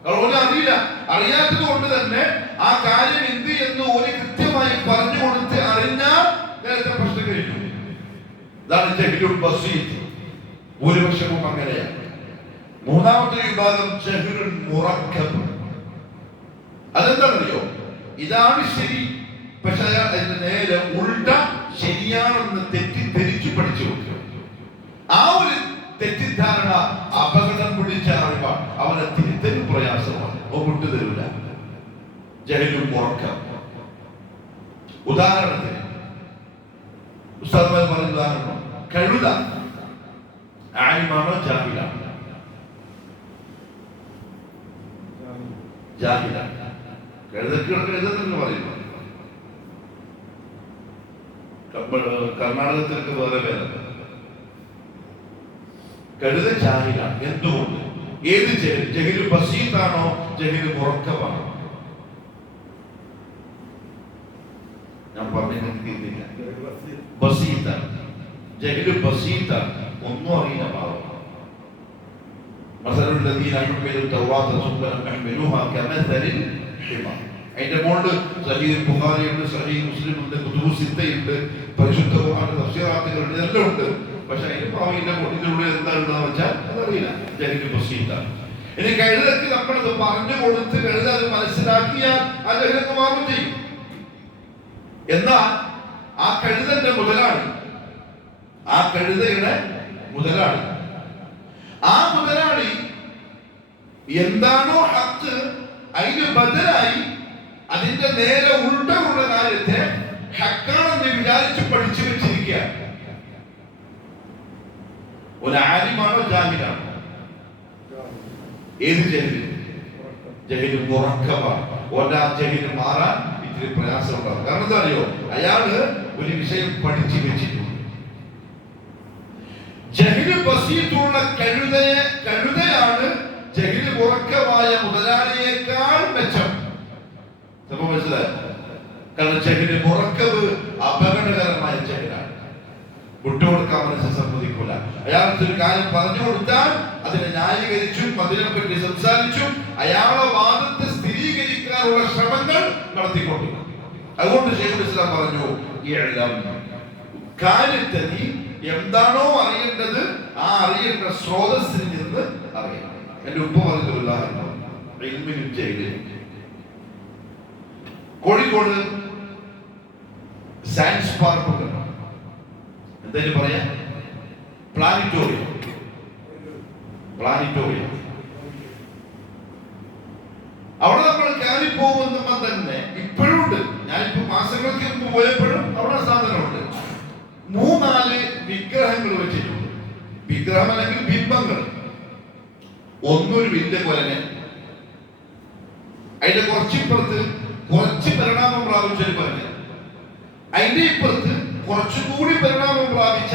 അതുപോലെ അറിയില്ല. അറിയാത്തത് കൊണ്ട് തന്നെ ആ കാര്യം എന്ത് എന്ന് ഒരു കൃത്യമായി പറഞ്ഞു കൊടുത്ത് അറിഞ്ഞാൽ നേരത്തെ പ്രശ്നം കഴിഞ്ഞു. ഇതാണ് ജഹ്ലുൽ ബസീത്ത്. ഭൂരിപക്ഷവും അങ്ങനെയാണ്. മൂന്നാമത്തെ വിഭാഗം ജഹ്ലുൽ മുറക്കബ്. അതെന്താണെന്നറിയോ? ഇതാണ് ശരി, പക്ഷെ അയാൾ അതിന്റെ നേരെ ഉൾട്ട ശരിയാണെന്ന് തെറ്റിദ്ധരിച്ചു പഠിച്ചു കൊടുക്കുക. ആ ഒരു തെറ്റിദ്ധാരണ അപകടം പിടിച്ച അറിവാണ്. അവനെ തിരുത്തലും പ്രയാസമാണ്, അവ വിട്ടുതരില്ല. ജഹ്ലുൽ മുറക്കബ്. ഉദാഹരണത്തിന് ഉസ്താദ്മാർ പറയുന്ന ഉദാഹരണം, കഴുത ആലിമാണോ ജാഹിലാണോ? ജാഹിലാണ്. കഴുതെന്ന് പറയുന്നു. കർണാടകത്തിലൊക്കെ വേറെ പേരല്ല. കഴുത ജാഹിലാണ്. എന്തുകൊണ്ട്? ഏത് ജഹൽ? ജഹ്ലു ബസീത്താണോ ജഹ്ലു മുറക്കബാണോ? ഞാൻ പറഞ്ഞില്ല. ബസീത്താണ്. ജഹ്ലു ബസീത്താണ്. ഒന്നും അറിയില്ല പാവം. അതിന്റെ മോള് സഹീഹ് ബുഖാരി ഉണ്ട്, സഹീഹ് മുസ്ലിം ഉണ്ട്, കുതുബു സിത്തയുണ്ട്, പരിശുദ്ധ ഖുർആൻ തഫ്സീറാത്തുകളുണ്ട്, ഇതെല്ലാം ഉണ്ട്. പക്ഷെ അതിന്റെ ഭാവിയിലെ ഇതിനുള്ളിൽ എന്താണെന്ന് വെച്ചാൽ അതറിയില്ല. ജഹ്ലു ബസീത്താണ്. ഇനി കഴുതക്ക് നമ്മളത് പറഞ്ഞു കൊടുത്ത് കഴുത അത് മനസ്സിലാക്കിയാൽ ആ ജഹ്ലൊക്കെ മാറും ചെയ്യും. എന്നാൽ ആ കഴുതന്റെ മുതലാളി, ആ കഴുതയുടെ മുതലാളി, ആ മുതലാളി എന്താണോ ഹക്ക് അതിന് ബദലായി അതിന്റെ നേരെ ഉൾട്ടുള്ള കാര്യത്തെ ഹക്കാണെന്ന് വിചാരിച്ച് പഠിച്ചു വെച്ചിരിക്കുക. ഒരു ആലിമാണോ ജാഹിലാണോ? ഏത് ജഹ്ല്? ജഹ്ലു മുറക്കബാണ്. ഓരോ ജഹ്ല് മാറാൻ ഇത്തിരി പ്രയാസമുണ്ടാകും. കാരണം എന്താ അറിയോ? അയാള് ഒരു വിഷയം പഠിച്ചു വെച്ചിട്ടുണ്ട്. ജഹ്ലു ബസീത്തുള്ള കഴുതയാണ് ജഹ്ലു ഉറക്കമായ മുതലാളിയേക്കാൾ മെച്ചം. സംഭവം മനസ്സിലായോ? കാരണം ചെകിന് മുറക്കവ് അപകടകരമായ ചെകിനാണ്. വിട്ടുകൊടുക്കാൻ മനസ്സ് സമ്മതിക്കൂല. അയാൾക്ക് ഒരു കാര്യം പറഞ്ഞു കൊടുത്താൽ അതിനെ ന്യായീകരിച്ചും അതിനെപ്പറ്റി സംസാരിച്ചും അയാളെ വാദത്തെ സ്ഥിരീകരിക്കാനുള്ള ശ്രമങ്ങൾ നടത്തിക്കൊണ്ടിരിക്കും. അതുകൊണ്ട് ശൈഖുൽ ഇസ്ലാം പറഞ്ഞു, കാര്യത്തെ നീ എന്താണോ അറിയേണ്ടത് ആ അറിയേണ്ട സ്രോതസ്സിൽ നിന്ന് അറിയണം. എന്റെ ഉപ്പ പറഞ്ഞൊരു ഉദാഹരണം, കോഴിക്കോട് സയൻസ് പാർക്ക് ഉണ്ട്. എന്തായാലും പറയാ, പ്ലാനിറ്റോറിയം. അവിടെ നമ്മൾ കയറി പോകുമ്പോൾ തന്നെ ഇപ്പോഴും ഉണ്ട്. ഞാനിപ്പോ മാസങ്ങൾക്ക് മുമ്പ് പോയപ്പോഴും അവിടെ സാധനമുണ്ട്. 3-4 വിഗ്രഹങ്ങൾ വെച്ചിട്ടുണ്ട്. വിഗ്രഹം അല്ലെങ്കിൽ ബിംബങ്ങൾ. ഒന്നൊരു വലിയ കൊലനെ, അതിന്റെ കുറച്ചിപ്പുറത്ത് കുറച്ച് പരിണാമം പ്രാപിച്ചൊരു കൊലനെ, അതിന്റെ ഇപ്പുറത്ത് കുറച്ചുകൂടി പരിണാമം പ്രാപിച്ച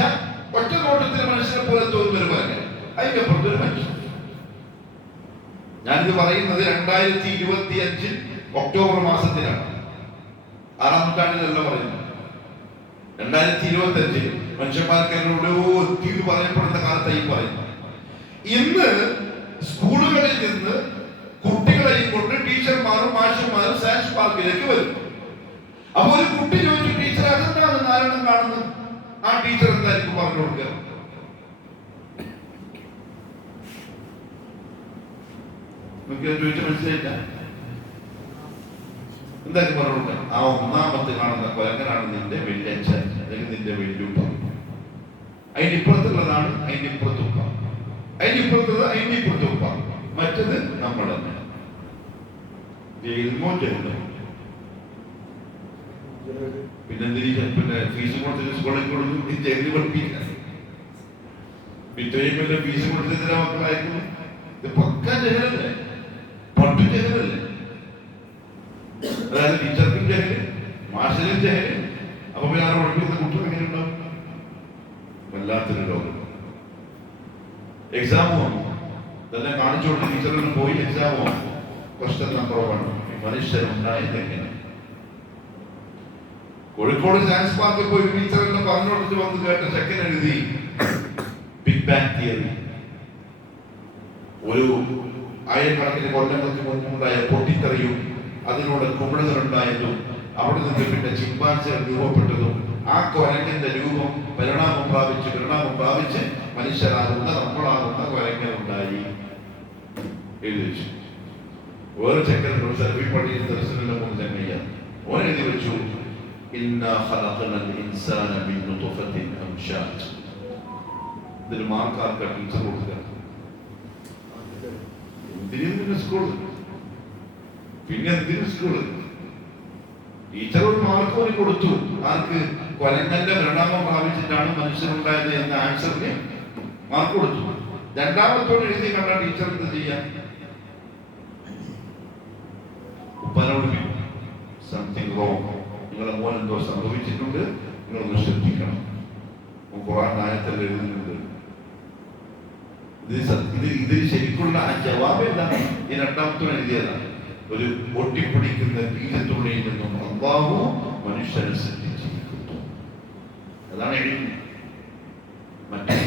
ഒറ്റ നോട്ടത്തിൽ മനുഷ്യനെ പോലെ തോന്നുന്നൊരു കൊലനെ, അതിന്റെ അപ്പുറത്ത് ഒരു മനുഷ്യൻ. ഞാനിത് പറയുന്നത് 2025 ഒക്ടോബർ മാസത്തിലാണ്. 6-ാം നൂറ്റാണ്ടിലല്ല പറയുന്നത്. 2025 മനുഷ്യന്മാർക്ക് എത്തിയെന്ന് പറയപ്പെടുന്ന കാലത്തായി പറയുന്നത്. ഇന്ന് സ്കൂളുകളിൽ നിന്ന് കുട്ടികളെയും കൊണ്ട് ടീച്ചർമാരും മാഷന്മാരും സയൻസ് പാർക്കിലേക്ക് വരും. അപ്പൊ ഒരു കുട്ടി ചോദിച്ചു, ടീച്ചർ അതെന്താണ് നാരായണം കാണുന്നത്? ആ ടീച്ചർ എന്തായിരിക്കും പറഞ്ഞു കൊടുക്കുക? ചോദിച്ച മനസ്സിലായില്ല. എന്തായാലും പറഞ്ഞു കൊടുക്കുക, ആ ഒന്നാമത്തെ കാണുന്ന കൊലങ്ങനാണ് നിന്റെ വെല്ലച്ഛൻ അല്ലെങ്കിൽ നിന്റെ വെല്ലുപ്പ. അതിന്റെ ഇപ്പുറത്തുള്ളതാണ് അതിന്റെ ഇപ്പുറത്തുപ്പ, അതിന്റെ ഇപ്പുറത്തുള്ളത് അതിന്റെ ഇപ്പുറത്തുപ്പ, മറ്റത് നമ്മൾ തന്നെ. പിന്നെ ഫീസ് കൊടുത്തിട്ട് സ്കൂളിൽ കൊടുക്കും ജയിലിൽ പഠിപ്പിക്കാൻ. ഇത്രയും വലിയ ഫീസ് കൊടുത്തിട്ട് മക്കളായിരിക്കും. ഇത് പക്ക ജഹലല്ലേ, പട്ടു ജഹലല്ലേ. അതായത് ടീച്ചർക്കും ജഹല്, മാഷിനും ജഹല്. അപ്പൊ പിന്നെ ആരെ പഠിപ്പിക്കുന്ന കുട്ടികൾ എങ്ങനെയുണ്ടാവും? വല്ലാത്തൊരു ലോകം. എക്സാം വന്നു, തന്നെ കാണിച്ചോണ്ട് ടീച്ചറിൽ പോയി എക്സാം വന്നു. ക്വസ്റ്റ്യൻ നമ്പർ 1, മനുഷ്യരുണ്ടായത് എങ്ങനെ? കോഴിക്കോട് സയൻസ് പാർക്കിൽ പോയി ടീച്ചറെല്ലാം പറഞ്ഞോണ്ടിട്ട് വന്ന് കേട്ട സെക്കൻഡ് എഴുതി ബിഗ് ബാങ് തിയറി. ഒരു 1000 കൊല്ലങ്ങൾക്ക് മുൻപുണ്ടായ പൊട്ടിത്തെറിയും അതിലൂടെ കുമിളുകൾ ഉണ്ടായതും അവിടെ നിന്ന് പിന്നെ ചിമ്പാൻസികൾ രൂപപ്പെട്ടതും ആ കൊരങ്ങന്റെ രൂപം പരിണാമം പ്രാപിച്ച് മനുഷ്യരാകുന്ന നമ്മളാകുന്ന കൊരങ്ങൻ ഉണ്ടായി എഴുതി വെച്ചു. വേറെ ചെക്കൻ സെൽഫി പള്ളിയിൽ ദർശനം 3 ചങ്ങയ്യ ഓൻ എഴുതി വെച്ചു, ഇന്നാ ഖലഖനൽ ഇൻസാന മിൻ നുത്ഫത്തിൻ അംശാജ്. ഇതിന് മാർക്കാർക്കാ ടീച്ചർ കൊടുക്കുക. എന്തിനു സ്കൂൾ? പിന്നെ എന്തിനു സ്കൂള്? ടീച്ചർ ഒരു മാർക്ക് പോലും കൊടുത്തു. ആർക്ക്? കൊലങ്ങന്റെ പരിണാമം പ്രാപിച്ചിട്ടാണ് മനുഷ്യനുണ്ടായത് എന്ന ആൻസറിന് മാർക്ക് കൊടുത്തു. രണ്ടാമത്തോട് എഴുതി കണ്ട ടീച്ചർ എന്ത് ചെയ്യാം? ഉപ്പനോട് സംതിങ് റോങ്, നിങ്ങളുടെ മോൻ എന്തോ സംഭവിച്ചിട്ടുണ്ട്, നിങ്ങളൊന്ന് ശ്രദ്ധിക്കണം. ഖുർആൻ ആയത്തിൽ എഴുതുന്നുണ്ട്. ഇത് ശരിക്കുള്ള ആ ജവാബ് എന്താണ്? ഈ രണ്ടാമത്തോട് എഴുതിയതാണ്. ഒരു ഒട്ടിപ്പിടിക്കുന്ന ബീജത്തുള്ളിൽ നിന്നും അല്ലാഹു മനുഷ്യനെ സൃഷ്ടിച്ചിരിക്കുന്നു. അതാണ് എഴുതുന്നത്. മറ്റേത്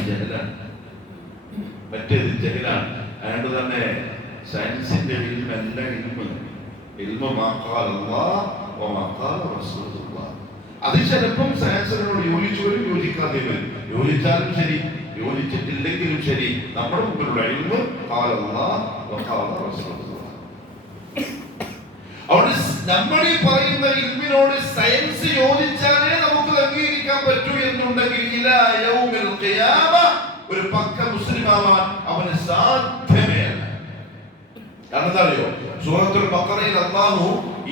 ജഹലാണ്. അതുകൊണ്ട് തന്നെ സയൻസിന്റെ അത് ചിലപ്പം സയൻസിനോട് യോജിച്ചവരും യോജിക്കാതെ വരും. യോജിച്ചാലും ശരി, യോജിച്ചിട്ടില്ലെങ്കിലും ശരി, നമ്മുടെ മുമ്പിലുള്ള ഇൽമ് അവിടെ നമ്മൾ ഈ പറയുന്ന ഇൽമിനോട് സയൻസ് യോജിച്ചാലേ നമുക്ക് അംഗീകരിക്കാൻ പറ്റൂ എന്നുണ്ടെങ്കിൽ ഇലാ യൗമിൽ ഖിയാമ ഒരു പക്ക മുസ്ലിം ആവാൻ അവന് സാധ്യമേ അല്ല. കാരണം എന്താ അറിയോ? സൂറത്തുൽ ബഖറയിൽ അല്ലാഹു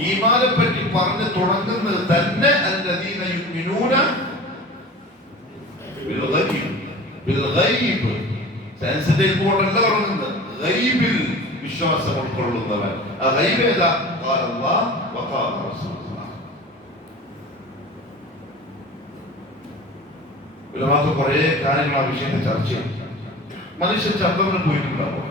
ഈമാനെ പറ്റി പറഞ്ഞു തുടങ്ങുന്നത് തന്നെ അല്ലദീന യുമിനൂന ബിൽ ഗൈബ്. സയൻസിന്റെ ഇൽമുകൊണ്ടല്ല പറയുന്നത്, ഗൈബിൽ വിശ്വാസം ഉൾക്കൊള്ളുന്നവൻ. ആ ഗൈബ് ഏതാ? ഖാല അല്ലാഹ് വഖാല റസൂലുള്ളാഹ്. ഉലമാക്ക് കുറേ കാര്യങ്ങൾ ആ വിഷയത്തെ ചർച്ച ചെയ്യും. മനുഷ്യൻ ചന്ദ്രനിൽ പോയിട്ടുണ്ടാവും.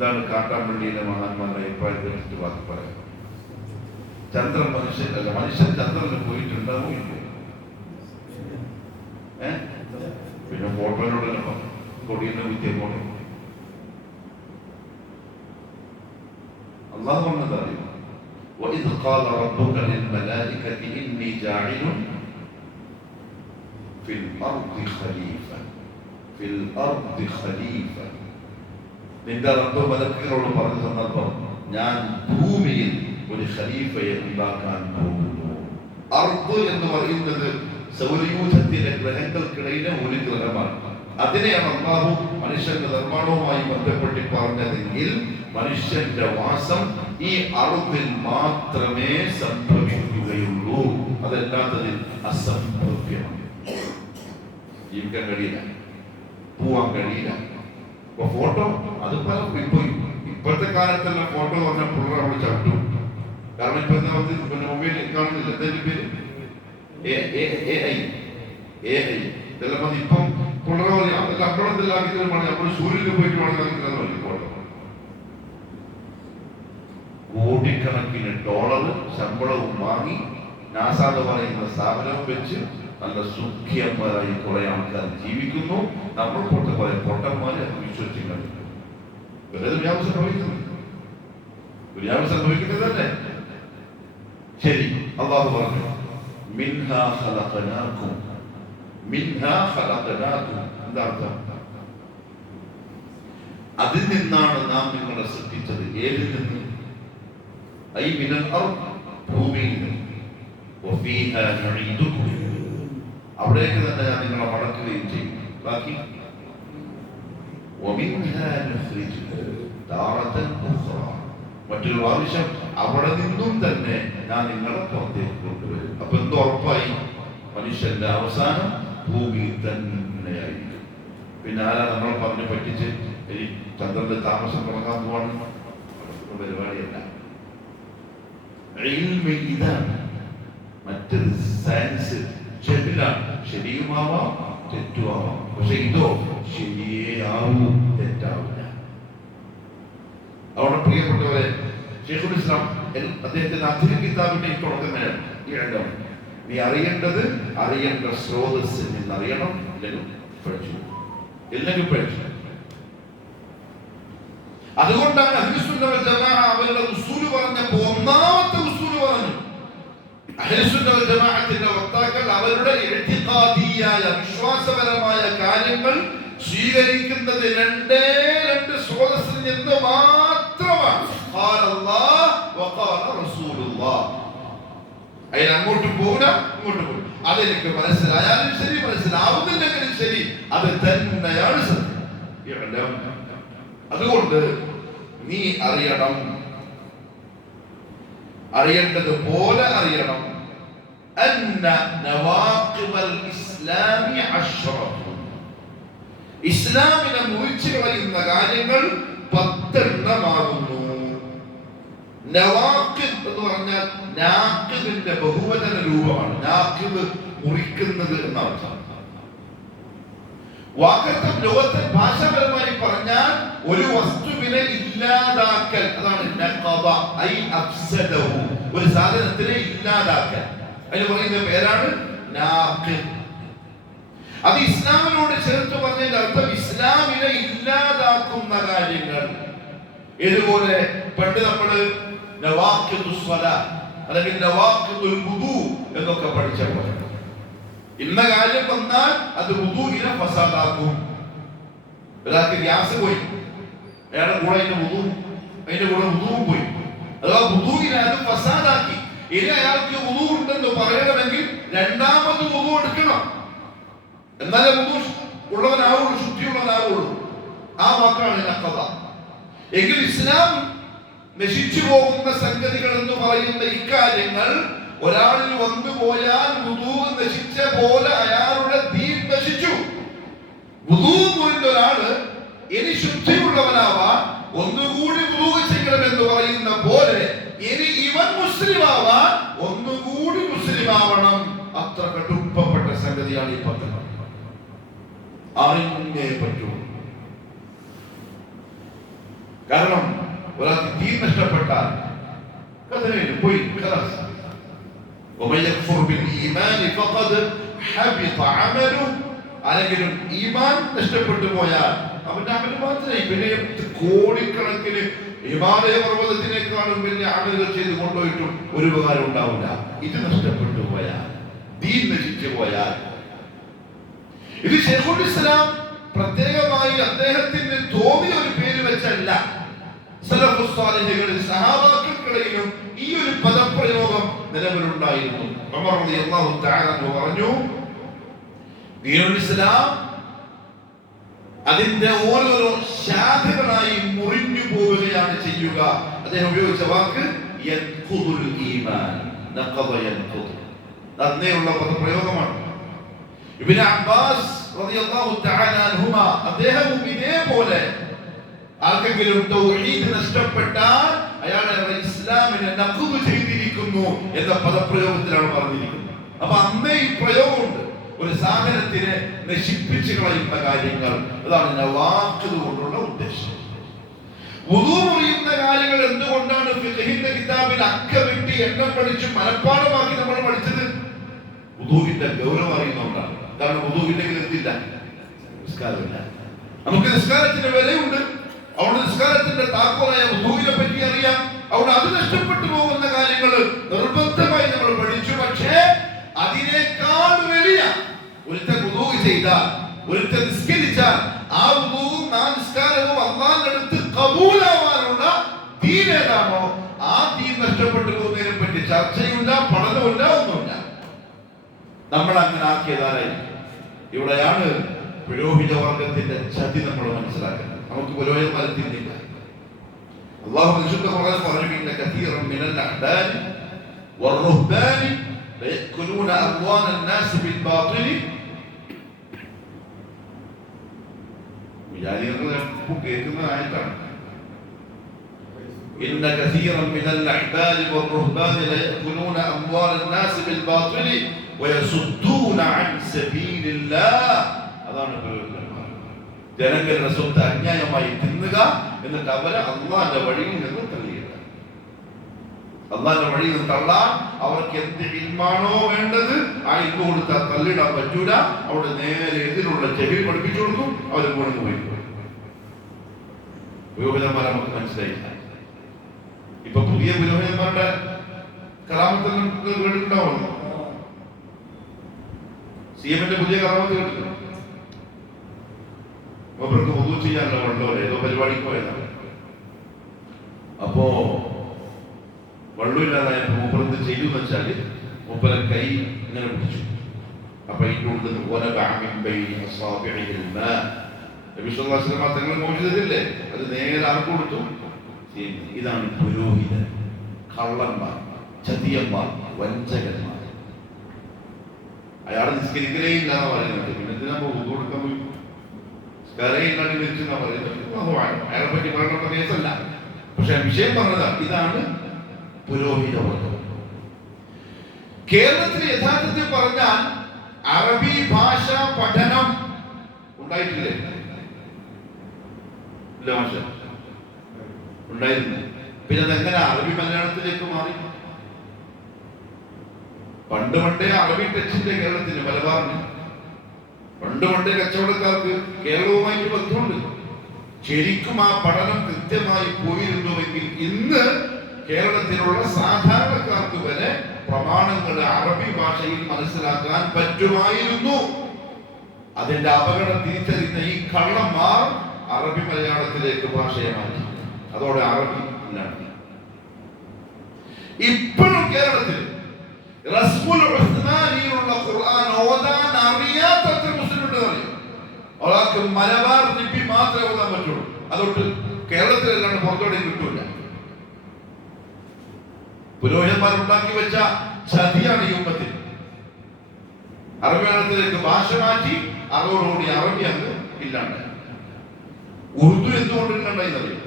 എന്താണ് കാട്ടാമ്പള്ളിയിലെ മഹാന്മാരുടെ അഭിപ്രായത്തെ ബാക്കി പറയാം. ചന്ദ്രൻ മനുഷ്യൻ ചന്ദ്രനിൽ പോയിട്ടുണ്ടാവും ഇല്ല? പിന്നെ ഫോട്ടോയിലൂടെ കൊടിയുടെ വിദ്യ പോലെ അള്ളാഹു പറഞ്ഞത് അറിയും. وَإِذْ قَالَ رَبُّكَ لِلْمَلَائِكَةِ إِنِّي جَاعِلٌ فِي الْأَرْضِ خَلِيفَةً. നിന്റെ റബ്ബ് മലക്കുകളോട് പറഞ്ഞ സന്ദർഭം, ഞാൻ ഭൂമിയിൽ ഒരു ഖലീഫയെ ഉണ്ടാക്കാൻ പോകുന്നു. അർദ് എന്ന് പറയുന്നത് സൗരയൂഥത്തിലെ ഗ്രഹങ്ങൾക്കിടയിലെ ഒരു ഗ്രഹമാണ്. അതിനെയാണ് അല്ലാഹു മനുഷ്യന്റെ നിർമ്മാണവുമായി ബന്ധപ്പെട്ട് പറഞ്ഞതെങ്കിൽ മനുഷ്യന്റെ വാസം ഈ അർദിൽ മാത്രമേ സംഭവിക്കുകയുള്ളൂ. അതല്ലാത്തതിൽ അസംഭവ്യമാണ്. ജീവിക്കാൻ കഴിയില്ല, പോവാൻ കഴിയില്ല. ഇപ്പൊ ഫോട്ടോ അത് പല ഇപ്പോഴത്തെ കാലത്തുള്ള ഫോട്ടോ പറഞ്ഞ പിള്ളേർ അവിടെ ചവിട്ടും. കാരണം ഇപ്പൊ എന്താ പിന്നെ മൊബൈലിൽ കാണുന്നില്ല എന്തെങ്കിലും പേര് ഇതെല്ലാം മതി. ഇപ്പം പിള്ളേർ പറയാം അതെല്ലാം അപ്പുറത്തെല്ലാം ആക്കിത്തരുമാണ്. അപ്പോൾ സൂര്യനിൽ പോയിട്ട് വേണമെങ്കിൽ ഫോട്ടോ കോടിക്കണക്കിന് ഡോളർ ശമ്പളവും വാങ്ങി നാസ എന്ന് പറയുന്ന സ്ഥാപനവും വെച്ച് നല്ല സുഖ്യന്മാരായി കുറെ ആൾക്കാർ ജീവിക്കുന്നു. നമ്മൾ പോട്ടെ കുറെ പൊട്ടന്മാരെ അത് വിശ്വസിക്കുന്നത് സംഭവിക്കുന്നത് തന്നെ. ശരി, അല്ലാഹു പറഞ്ഞു മിൻഹാ ഖലഖനാകും. എന്താ അർത്ഥം? അതിൽ നിന്നാണ് നാം നിങ്ങളെ സൃഷ്ടിച്ചത്. ഏതിൽ നിന്ന്? ഐ മിനൽ അർദ്, ഭൂമിയിൽ നിന്ന്. വഫീഹാ നുഈദുകും, അവിടേക്ക് തന്നെ ഞാൻ നിങ്ങളെ മടക്കുകയും ചെയ്യും. ബാക്കി വമിൻഹാ നുഖ്രിജുകും താറതൻ ഉഖ്റാ, മറ്റൊരു പ്രാവശ്യം അവിടെ നിന്നും തന്നെ ഞാൻ നിങ്ങളെ പുറത്തേക്ക് കൊണ്ടുവരും. അപ്പൊ എന്തോ ഉറപ്പായി? മനുഷ്യന്റെ അവസാനം ഭൂമിയിൽ തന്നെയായിരിക്കും. പിന്നെ ആരാ നമ്മളെ പറഞ്ഞു പറ്റിച്ച് ഈ ചന്ദ്രന്റെ താമസം തുടങ്ങാൻ പോവാണ്? പരിപാടിയല്ല. ഇതാണ്. മറ്റൊരു സയൻസ് ജഡിലാണ്. ശരിയുമാവാം തെറ്റുമാവാം. പക്ഷെ ഇതോ ശരിയേ ആവൂ, തെറ്റാവില്ല. അവിടെ പ്രിയപ്പെട്ടവരെ, ശൈഖുൽ ഇസ്ലാം അദ്ദേഹത്തിന്റെ അധിക കിതാബിന്റെ തുടങ്ങുകയാണ് ഈ രണ്ടും. നീ അറിയേണ്ട സ്രോതസ് എന്നറിയണം, ഇല്ലെങ്കിൽ പഠിച്ചു. അതുകൊണ്ടാണ് അഹ്ലുസുന്ന വൽ ജമാഅ അവരുടെ ഉസൂല് പറഞ്ഞപ്പോ ഒന്നാമത്തെ ഉസൂല് പറഞ്ഞു. അഹ്ലുസുന്ന വൽ ജമാഅത്തിന്റെ വക്താക്കൾ അവരുടെ ഇഅ്തിഖാദിയായ വിശ്വാസപരമായ കാര്യങ്ങൾ സ്വീകരിക്കുന്നത് രണ്ടേ രണ്ട് സ്രോതസ്സിൽ നിന്ന് മാത്രമാണ്. ഖാല അല്ലാഹ് വഖാല റസൂലുള്ളാഹ്. അതിന് അങ്ങോട്ടും പോകില്ല, ഇങ്ങോട്ടും പോകും. അതെനിക്ക് മനസ്സിലായാലും ശരി, മനസ്സിലാവുന്നില്ലെങ്കിലും ശരി, അത് തന്നെയാണ് സത്യം. അതുകൊണ്ട് നീ അറിയണം, അറിയേണ്ടതുപോലെ അറിയണം. അന്ന നവാഖിബൽ ഇസ്ലാമി അശ്റഫു, ഇസ്ലാമിനെ മുറിച്ചു കളയുന്ന കാര്യങ്ങൾ 10 എണ്ണമാകുന്നു. നവാഖിബ് എന്ന് പറഞ്ഞാൽ നാഖിബിന്റെ ബഹുവചന രൂപമാണ്. നാഖിബ് മുറിക്കുന്നത് എന്നർത്ഥം. വാക്കർത്ഥം ലോകത്തെ ഭാഷാപരമായി പറഞ്ഞാൽ ഒരു വസ്തുവിനെ ഇല്ലാതാക്കൽ, അതാണ് നഖബ ഐ അഫ്സദഹു, ഒരു സാധനത്തിനെ ഇല്ലാതാക്കൽ. അതിന് പറയുന്ന പേരാണ് നാഖിബ്. അത് ഇസ്ലാമിനോട് ചേർത്ത് പറഞ്ഞതിന്റെ അർത്ഥം ഇസ്ലാമിനെ ഇല്ലാതാക്കുന്ന കാര്യങ്ങൾ. ഇതുപോലെ പണ്ട് നമ്മള് നവാഖിദുസ് സ്വലാത്ത് അല്ലെങ്കിൽ നവാഖിദുൽ വുദൂ എന്നൊക്കെ പഠിച്ച പോലെ ഇന്ന കാര്യം വന്നാൽ അത് വുദൂഇനെ ഫസാദാക്കും. ഒരാൾക്ക് ഗ്യാസ് പോയി, അയാളുടെ കൂടെ അതിന്റെ കൂടെ വുദൂവും പോയി, അഥവാ വുദൂഇനെ അത് ഫസാദാക്കി. ഇനി അയാൾക്ക് വുദൂ ഉണ്ടെന്ന് പറയണമെങ്കിൽ രണ്ടാമത് വുദൂ എടുക്കണം, എന്നാലേ വുദൂ ഉള്ളവനാവുള്ളൂ, ശുദ്ധിയുള്ളവനാവുള്ളൂ. ആ വാക്കാണ് നഖബ. എങ്കിൽ ഇസ്ലാം നശിച്ചു പോകുന്ന സംഗതികൾ എന്ന് പറയുന്ന ഇക്കാര്യങ്ങൾ ഒരാളിൽ വന്നു പോയാൽ വുദൂ നശിച്ച പോലെ അയാളുടെ ദീൻ നശിച്ചു. വുദൂ മുറിഞ്ഞ ഒരാള് ഇനി ശുദ്ധിയുള്ളവനാവാൻ ഒന്നുകൂടി വുദൂ ചെയ്യണമെന്ന് പറയുന്ന പോലെ ഇനി ഇവൻ മുസ്ലിമാവാൻ ഒന്നുകൂടി മുസ്ലിമാവണം. അത്ര കടുപ്പപ്പെട്ട സംഗതിയാണ് ഈ പദ്ധതി. അറിഞ്ഞേ പറ്റൂ. കാരണം ഒരാൾക്ക് ദീൻ നഷ്ടപ്പെട്ടാൽ കഥയില്ല, പോയി ഖലാസ്. ومن يكفر بالإيمان فقد حبط عمله. ആരെങ്കിലും ഈമാൻ നഷ്ടപ്പെട്ടു പോയാൽ അവന്റെ അമൽ മാത്രമേ, പിന്നെ കോടിക്കണക്കിന് ഹിമാലയ പർവ്വതത്തിനേക്കാളും വലിയ അമലുകൾ ചെയ്ത് കൊണ്ടുപോയിട്ടും ഒരു ഉപകാരം ഉണ്ടാവില്ല. ഇത് നഷ്ടപ്പെട്ടു പോയാൽ, ദീൻ നശിച്ചു പോയാൽ. ഇത് ശൈഖുൽ ഇസ്ലാം പ്രത്യേകമായി അദ്ദേഹത്തിന് തോന്നിയ ഒരു പേര് വെച്ചല്ല. സലഫുസ് സാലിഹ്കളിൽ സഹാബാക്കൾക്കിടയിലും ഈ ഒരു പദപ്രയോഗം നിലവിലുണ്ടായിരുന്നു. ഉമർ റളിയല്ലാഹു തആല പറഞ്ഞു, ദീനുൽ ഇസ്ലാം അതിന്റെ ഓരോരോ ശാഖകളായി മുറിഞ്ഞു പോവുകയാണ് ചെയ്യുക. അദ്ദേഹം ഉപയോഗിച്ച വാക്ക് യൻഖുദുൽ ഈമാൻ, നഖദ യൻഖുദ്. അതിനുള്ള പദപ്രയോഗമാണ്. ഇബ്നു അബ്ബാസ് റളിയല്ലാഹു തആല അൻഹുമ അദ്ദേഹവും ഇതേപോലെ ആർക്കെങ്കിലും തൗഹീദ് നഷ്ടപ്പെട്ടാൽ അയാളെ ഇസ്ലാമിനെ നഖദ് ചെയ്തിരിക്കുന്നു എന്ന പദപ്രയോഗത്തിലാണ് പറഞ്ഞിരിക്കുന്നത്. അപ്പൊ അന്നേ ഈ പ്രയോഗമുണ്ട്, ഒരു സാധനത്തിനെ നശിപ്പിച്ചു കളയുന്ന കാര്യങ്ങൾ. അതാണ് നവാഖിദ് കൊണ്ടുള്ള ഉദ്ദേശം. വുദൂ മുറിയുന്ന കാര്യങ്ങൾ എന്തുകൊണ്ടാണ് ഫിഖഹിന്റെ കിതാബിൽ അക്ക വെട്ടി എണ്ണം പഠിച്ച് മനഃപ്പാഠമാക്കി നമ്മൾ പഠിച്ചത്? വുദൂവിന്റെ ഗൗരവം അറിയുന്നതുകൊണ്ടാണ്. കാരണം വുദൂവില്ലെങ്കിൽ എന്തില്ല? നിസ്കാരമില്ല. നമുക്ക് നിസ്കാരത്തിന്റെ വിലയുണ്ട്. അവിടെ നിസ്കാരത്തിന്റെ താക്കോലായ വുദൂവിനെ പറ്റി അറിയാം. അവിടെ അത് നഷ്ടപ്പെട്ടു പോകുന്ന കാര്യങ്ങൾ നിർബന്ധമായി നമ്മൾ പഠിച്ചു. പക്ഷേ അതിനേക്കാൾ വലിയ ഒരുത്തൻ വുദൂ ചെയ്താൽ, ഒരുത്തൻ നിസ്കരിച്ചാൽ, ആ വുദൂവും ആ നിസ്കാരവും അല്ലാഹുവിന്റെ അടുത്ത് ഖബൂലാവാനുള്ള ദീൻ ഏതാണോ ആ ദീൻ നഷ്ടപ്പെട്ടു പോകുന്നതിനെ പറ്റി ചർച്ചയില്ല, പഠനമില്ല, ഒന്നുമില്ല. നമ്മൾ അങ്ങനെ ആക്കിയതാരായി? ഇവിടെയാണ് പുരോഹിത വർഗത്തിന്റെ ചതി നമ്മൾ മനസ്സിലാക്കുന്നത്. നമുക്ക് പുരോഹിതന്മാരെ തിരിഞ്ഞില്ല. അല്ലാഹു വിശുദ്ധ ഖുർആനിൽ പറഞ്ഞു, ഇന്ന കസീറൻ മിനൽ അഹ്ബാരി വറുഹ്ബാനി ലയഅകുലൂന അംവാലൻ നാസ് ബിൽ ബാതിലി. കേൾക്കുന്ന ആയത്താണ്. ഇന്ന കസീറൻ മിനൽ അഹ്ബാരി വറുഹ്ബാനി ലയഅകുലൂന അംവാലൻ നാസ് ബിൽ ബാതിലി വയസുദ്ദൂന അൻ സബീലില്ലാഹ്. അതാണ് പുരോഹിതന്മാർ. ജനങ്ങളുടെ സ്വത്ത് അന്യായമായി തിന്നുക, എന്നിട്ട് അവരെ അള്ളാന്റെ വഴിയിൽ നിന്ന് തള്ളിയിടുക. അള്ളാന്റെ വഴിയിൽ നിന്ന് തള്ളാൻ അവർക്ക് എന്ത് ഇൽമാണോ വേണ്ടത് ആ ഇൽമ കൊടുത്താൽ തള്ളിടാൻ പറ്റൂല. അവിടെ നേരെ എതിലുള്ള ചെവി പഠിപ്പിച്ചു കൊടുക്കും, അവർ മുഴങ്ങു പോയി. പുരോഹിതന്മാരെ നമുക്ക് മനസ്സിലായില്ല. ഇപ്പൊ പുതിയ പുരോഹിതന്മാരുടെ കറാമത്ത് കേട്ടിട്ടുണ്ടാവുന്നു. സിഎമ്മിന്റെ പുതിയ കറാമത്ത് കേട്ടിട്ടുണ്ട്. അവർക്ക് വുദൂ ചെയ്യാനുള്ള വെള്ളമില്ല, ഏതോ പരിപാടിക്ക് പോയതാണ്. അപ്പോ വെള്ളമില്ലാതായപ്പോ മൂപ്പറത്ത് ചെയ്യുന്ന വെച്ചാല് മൂപ്പര കൈ ഇങ്ങനെ പിടിച്ചു. അപ്പൊ ഇതിന്റെ തങ്ങൾ മോചിതല്ലേ, അത് നേരെ ആർക്ക് കൊടുത്തു? ഇതാണ് പുരോഹിതൻ. കള്ളന്മാർ, ചതിയന്മാർ, വഞ്ചകന്മാർ. അയാൾ നിസ്കരിക്കലേ ഇല്ലാന്ന് പറയുന്നത്. പിന്നെ എന്തിനാ വുദൂ കൊടുക്കാൻ പോയി? കരയില്ലാണ്ട് മരിച്ചെന്നാ പറയുന്നത്. അയാളെ പറ്റി പറയണ കേസല്ല. പക്ഷെ വിഷയം പറഞ്ഞതാണ്, ഇതാണ് പുരോഹിത വർഗം. കേരളത്തിൽ യഥാർത്ഥത്തിൽ പറഞ്ഞാൽ അറബി ഭാഷ പഠനം ഉണ്ടായിട്ടില്ലേ? ഇല്ല ഭാഷ ഉണ്ടായിരുന്നു. പിന്നെ അതെങ്ങനെ അറബി മലയാളത്തിലേക്ക് മാറി? പണ്ടേ അറബി ടച്ചിന്റെ കേരളത്തിന് മലബാറിന് പണ്ടേ കച്ചവടക്കാർക്ക് കേരളവുമായിട്ട് ബന്ധമുണ്ട്. ശരിക്കും ആ പഠനം കൃത്യമായി പോയിരുന്നുവെങ്കിൽ ഇന്ന് കേരളത്തിലുള്ള സാധാരണക്കാർക്ക് വരെ പ്രമാണങ്ങൾ അറബി ഭാഷയിൽ മനസ്സിലാക്കാൻ പറ്റുമായിരുന്നു. അതിന്റെ അപകടം തിരിച്ചറിയുന്ന ഈ കള്ളന്മാർ അറബി മലയാളത്തിലേക്ക് ഭാഷയെ മാറ്റി. അതോടെ അറബി ഇല്ലാണ്ട് ഇപ്പോഴും കേരളത്തിൽ റസ്മുൽ ഉസ്മാനിയിലുള്ള ഖുർആൻ ഓതാൻ അറിയാത്ത മുസ്ലിമുണ്ട്. ഒരാൾക്ക് മലബാർ ലിപി മാത്രമേ ഓതാൻ പറ്റുള്ളൂ. അതുകൊണ്ട് കേരളത്തിലല്ലാണ്ട് പുറത്തോടെ കിട്ടൂല. പുരോഹിതന്മാരുണ്ടാക്കി വെച്ച ചതിയാണ് ഈ ഉമ്മത്തിൽ. അറബി മലയാളത്തിലേക്ക് ഭാഷ മാറ്റി അതോടുകൂടി അറബി അങ്ങ് ഇല്ലാണ്ട്. ഉറുദു എന്തുകൊണ്ട് ഇല്ലാണ്ടായി അറിയാം?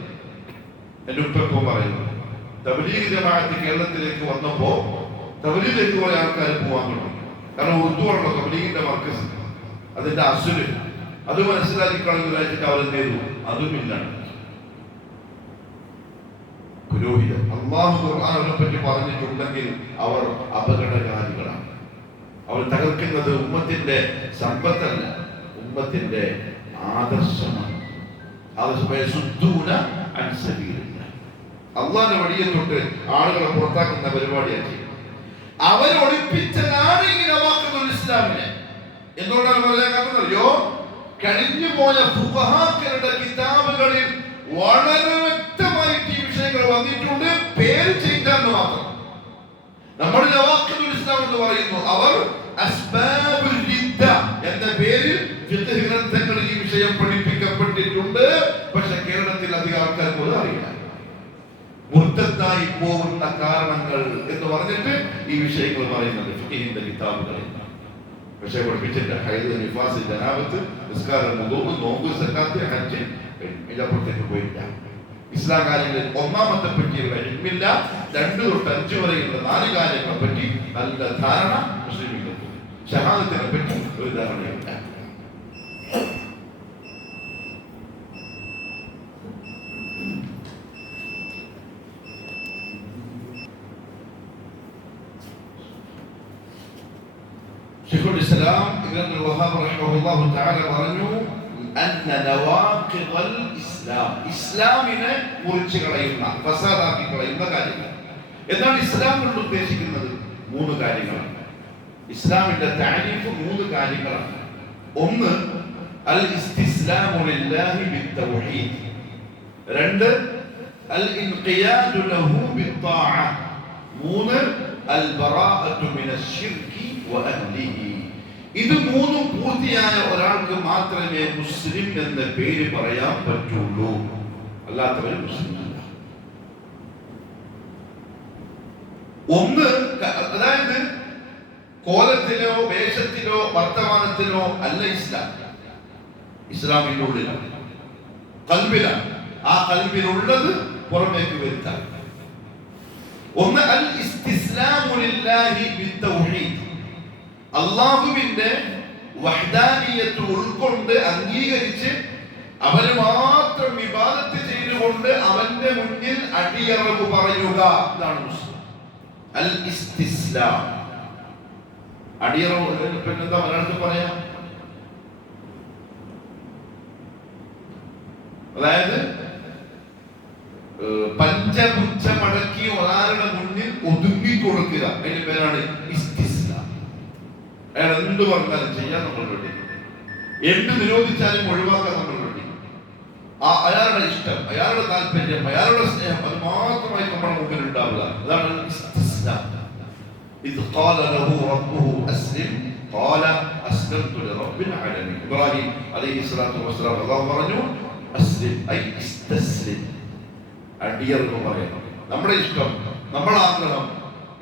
എന്റെ ഉപ്പ പറയുന്നു, തബ്ലീഗ് ജമാഅത്ത് കേരളത്തിലേക്ക് വന്നപ്പോ തബ്ലീഗിലേക്ക് പോയ ആൾക്കാർ പോവാൻ തുടങ്ങി. കാരണം ഉറുദു ആണല്ലോ തബ്ലീഗിന്റെ മർക്കസ്, അതിന്റെ അസുര്. അത് മനസ്സിലാക്കി കളഞ്ഞു വെച്ചിട്ട് അവരെന്ത് ചെയ്തു? അതും ഇല്ലാണ്ട്. പുരോഹിതൻ. അല്ലാഹു ഖുർആനെ പറ്റി പറഞ്ഞിട്ടുണ്ടെങ്കിൽ അവർ അപകടകാരികളാണ്. അവർ തകർക്കുന്നത് ഉമ്മത്തിന്റെ സമ്പത്തല്ല, ഉമ്മത്തിന്റെ ആദർശമാണ്. അള്ളാന്റെ വഴിയെ തൊട്ട് ആളുകളെ പുറത്താക്കുന്ന പരിപാടിയാണ്. അവരൊളിപ്പിച്ചതാണ് ഇങ്ങനെ വാക്കുകൾ ഇസ്ലാമിനെ. എന്തുകൊണ്ടാണ് പറയാൻ കാരണം അറിയോ? കഴിഞ്ഞു പോയ ഫുഖഹാക്കളുടെ കിതാബുകളിൽ വളരെ വ്യക്തമായിട്ട് ഈ വിഷയങ്ങൾ വന്നിട്ടുണ്ട്. പേര് ചെയ്താന്ന് മാത്രം. നമ്മുടെ നവാഖിദുൽ ഇസ്ലാം എന്ന് പറയുന്നു. അവർ അസ്ബാബുൽ റിദ്ദ എന്ന പേരിൽ ഫിഖ് ഗ്രന്ഥങ്ങളിൽ ഈ വിഷയം പഠിപ്പിക്കപ്പെട്ടിട്ടുണ്ട്. പക്ഷെ കേരളത്തിൽ അധികം ആൾക്കാർക്ക് പോലും അറിയില്ല. മുർത്തദ്ദായി പോകുന്ന കാരണങ്ങൾ എന്ന് പറഞ്ഞിട്ട് ഈ വിഷയങ്ങൾ പറയുന്നുണ്ട് ഫിഖിന്റെ കിതാബുകളിൽ. പക്ഷെ പഠിപ്പിച്ചിട്ട് ഹൈദ്, നിഫാസ്, ജനാബത്ത്, നിസ്കാരം, വുദൂ, നോമ്പ്, സക്കാത്ത്, ഹജ്ജ് ഇതിനപ്പുറത്തേക്ക് പോയില്ല. ഇസ്ലാം കാര്യങ്ങളിൽ ഒന്നാമത്തെ പറ്റിയുള്ള ഇൽമില്ല. 2 തൊട്ട് 5 വരെയുള്ള 4 കാര്യങ്ങളെ പറ്റി നല്ല ധാരണ മുസ്ലിമുകൾക്ക്. ഷഹാദത്തിനെ പറ്റി ഒരു ധാരണയില്ല. ശൈഖുൽ ഇസ്ലാം ഇബ്നു അബ്ദുൽ വഹാബ് റഹിമഹുല്ലാഹു തആല പറഞ്ഞു അന്ന നവാഖിദൽ ഇസ്ലാം, ഇസ്ലാമിനെ മുറിച്ചു കളയുന്ന, ഫസാദാക്കി കളയുന്ന കാര്യങ്ങൾ. എന്താണ് ഇസ്ലാം കൊണ്ട് ഉദ്ദേശിക്കുന്നത്? 3 കാര്യങ്ങളാണ്. ഇസ്ലാമിന്റെ തഅരീഫ് 3 കാര്യങ്ങളാണ്. ഒന്ന് അൽ ഇസ്തിസ്ലാമു ലില്ലാഹി ബിത്തൗഹീദ്. 2 അൽ ഇൻഖിയാദു ലഹു ബിത്താഅ. 3 അൽ ബറാഅതു മിനശ് ശിർകി വഅഹ്ലിഹി. ഇത് 3 പൂർത്തിയായ ഒരാൾക്ക് മാത്രമേ മുസ്ലിം എന്ന പേര് പറയാൻ പറ്റുള്ളൂ. അല്ലാത്തവർ മുസ്ലിം അല്ല. ഒന്ന്, അതായത് കോലത്തിലോ വേഷത്തിലോ വർത്തമാനത്തിലോ അല്ല ഇസ്ലാം. ഇസ്ലാമിന്റെ ഉള്ളിലാണ്, ഖൽബിലാണ്. ആ ഖൽബിലുള്ളത് പുറമേക്ക് വരുത്താൻ. ഒന്ന് അൽ ഇസ്തിസ്ലാമു ലില്ലാഹി ബിത്തൗഹീദ്, അല്ലാഹുവിന്റെ വഹ്ദാനിയത്ത് ഉൾക്കൊണ്ട് അംഗീകരിച്ച് അവന് മാത്രം ഇബാദത്ത് ചെയ്തുകൊണ്ട് അവന്റെ മുന്നിൽ അടിയറവ് പറയുക. ഇതാണ് മുസ്ലിം. അൽ ഇസ്തിസ്ലാം. അടിയറവ് പിന്നെന്താ മലയാളത്തിൽ പറയാം? അതായത് പഞ്ചപുച്ഛമടക്കി ഒരാളുടെ മുന്നിൽ ഒതുങ്ങി കൊടുക്കുക. അതിന്റെ പേരാണ് ഇസ്തിസ്ലാം. അയാൾ എന്ത് പറഞ്ഞാലും ചെയ്യാൻ നമ്മൾ വേണ്ടി, എന്ത് നിരോധിച്ചാലും ഒഴിവാക്കാൻ നമ്മൾ വേണ്ടി, അയാളുടെ ഇഷ്ടം, അയാളുടെ താല്പര്യം, അയാളുടെ സ്നേഹം, അത് മാത്രമായി നമ്മുടെ മുമ്പിൽ ഉണ്ടാവുക. അതാണ് ഇസ്തിസ്ലാം. إذ قال له ربه أسلم قال أسلمت لرب العالمين. إبراهيم عليه الصلاة والسلام الله പറഞ്ഞു അസ്ലിം ഐ ഇസ്തസ്ലിം. അടിയറവ് പറയണം. നമ്മുടെ ഇഷ്ടം, നമ്മുടെ ആഗ്രഹം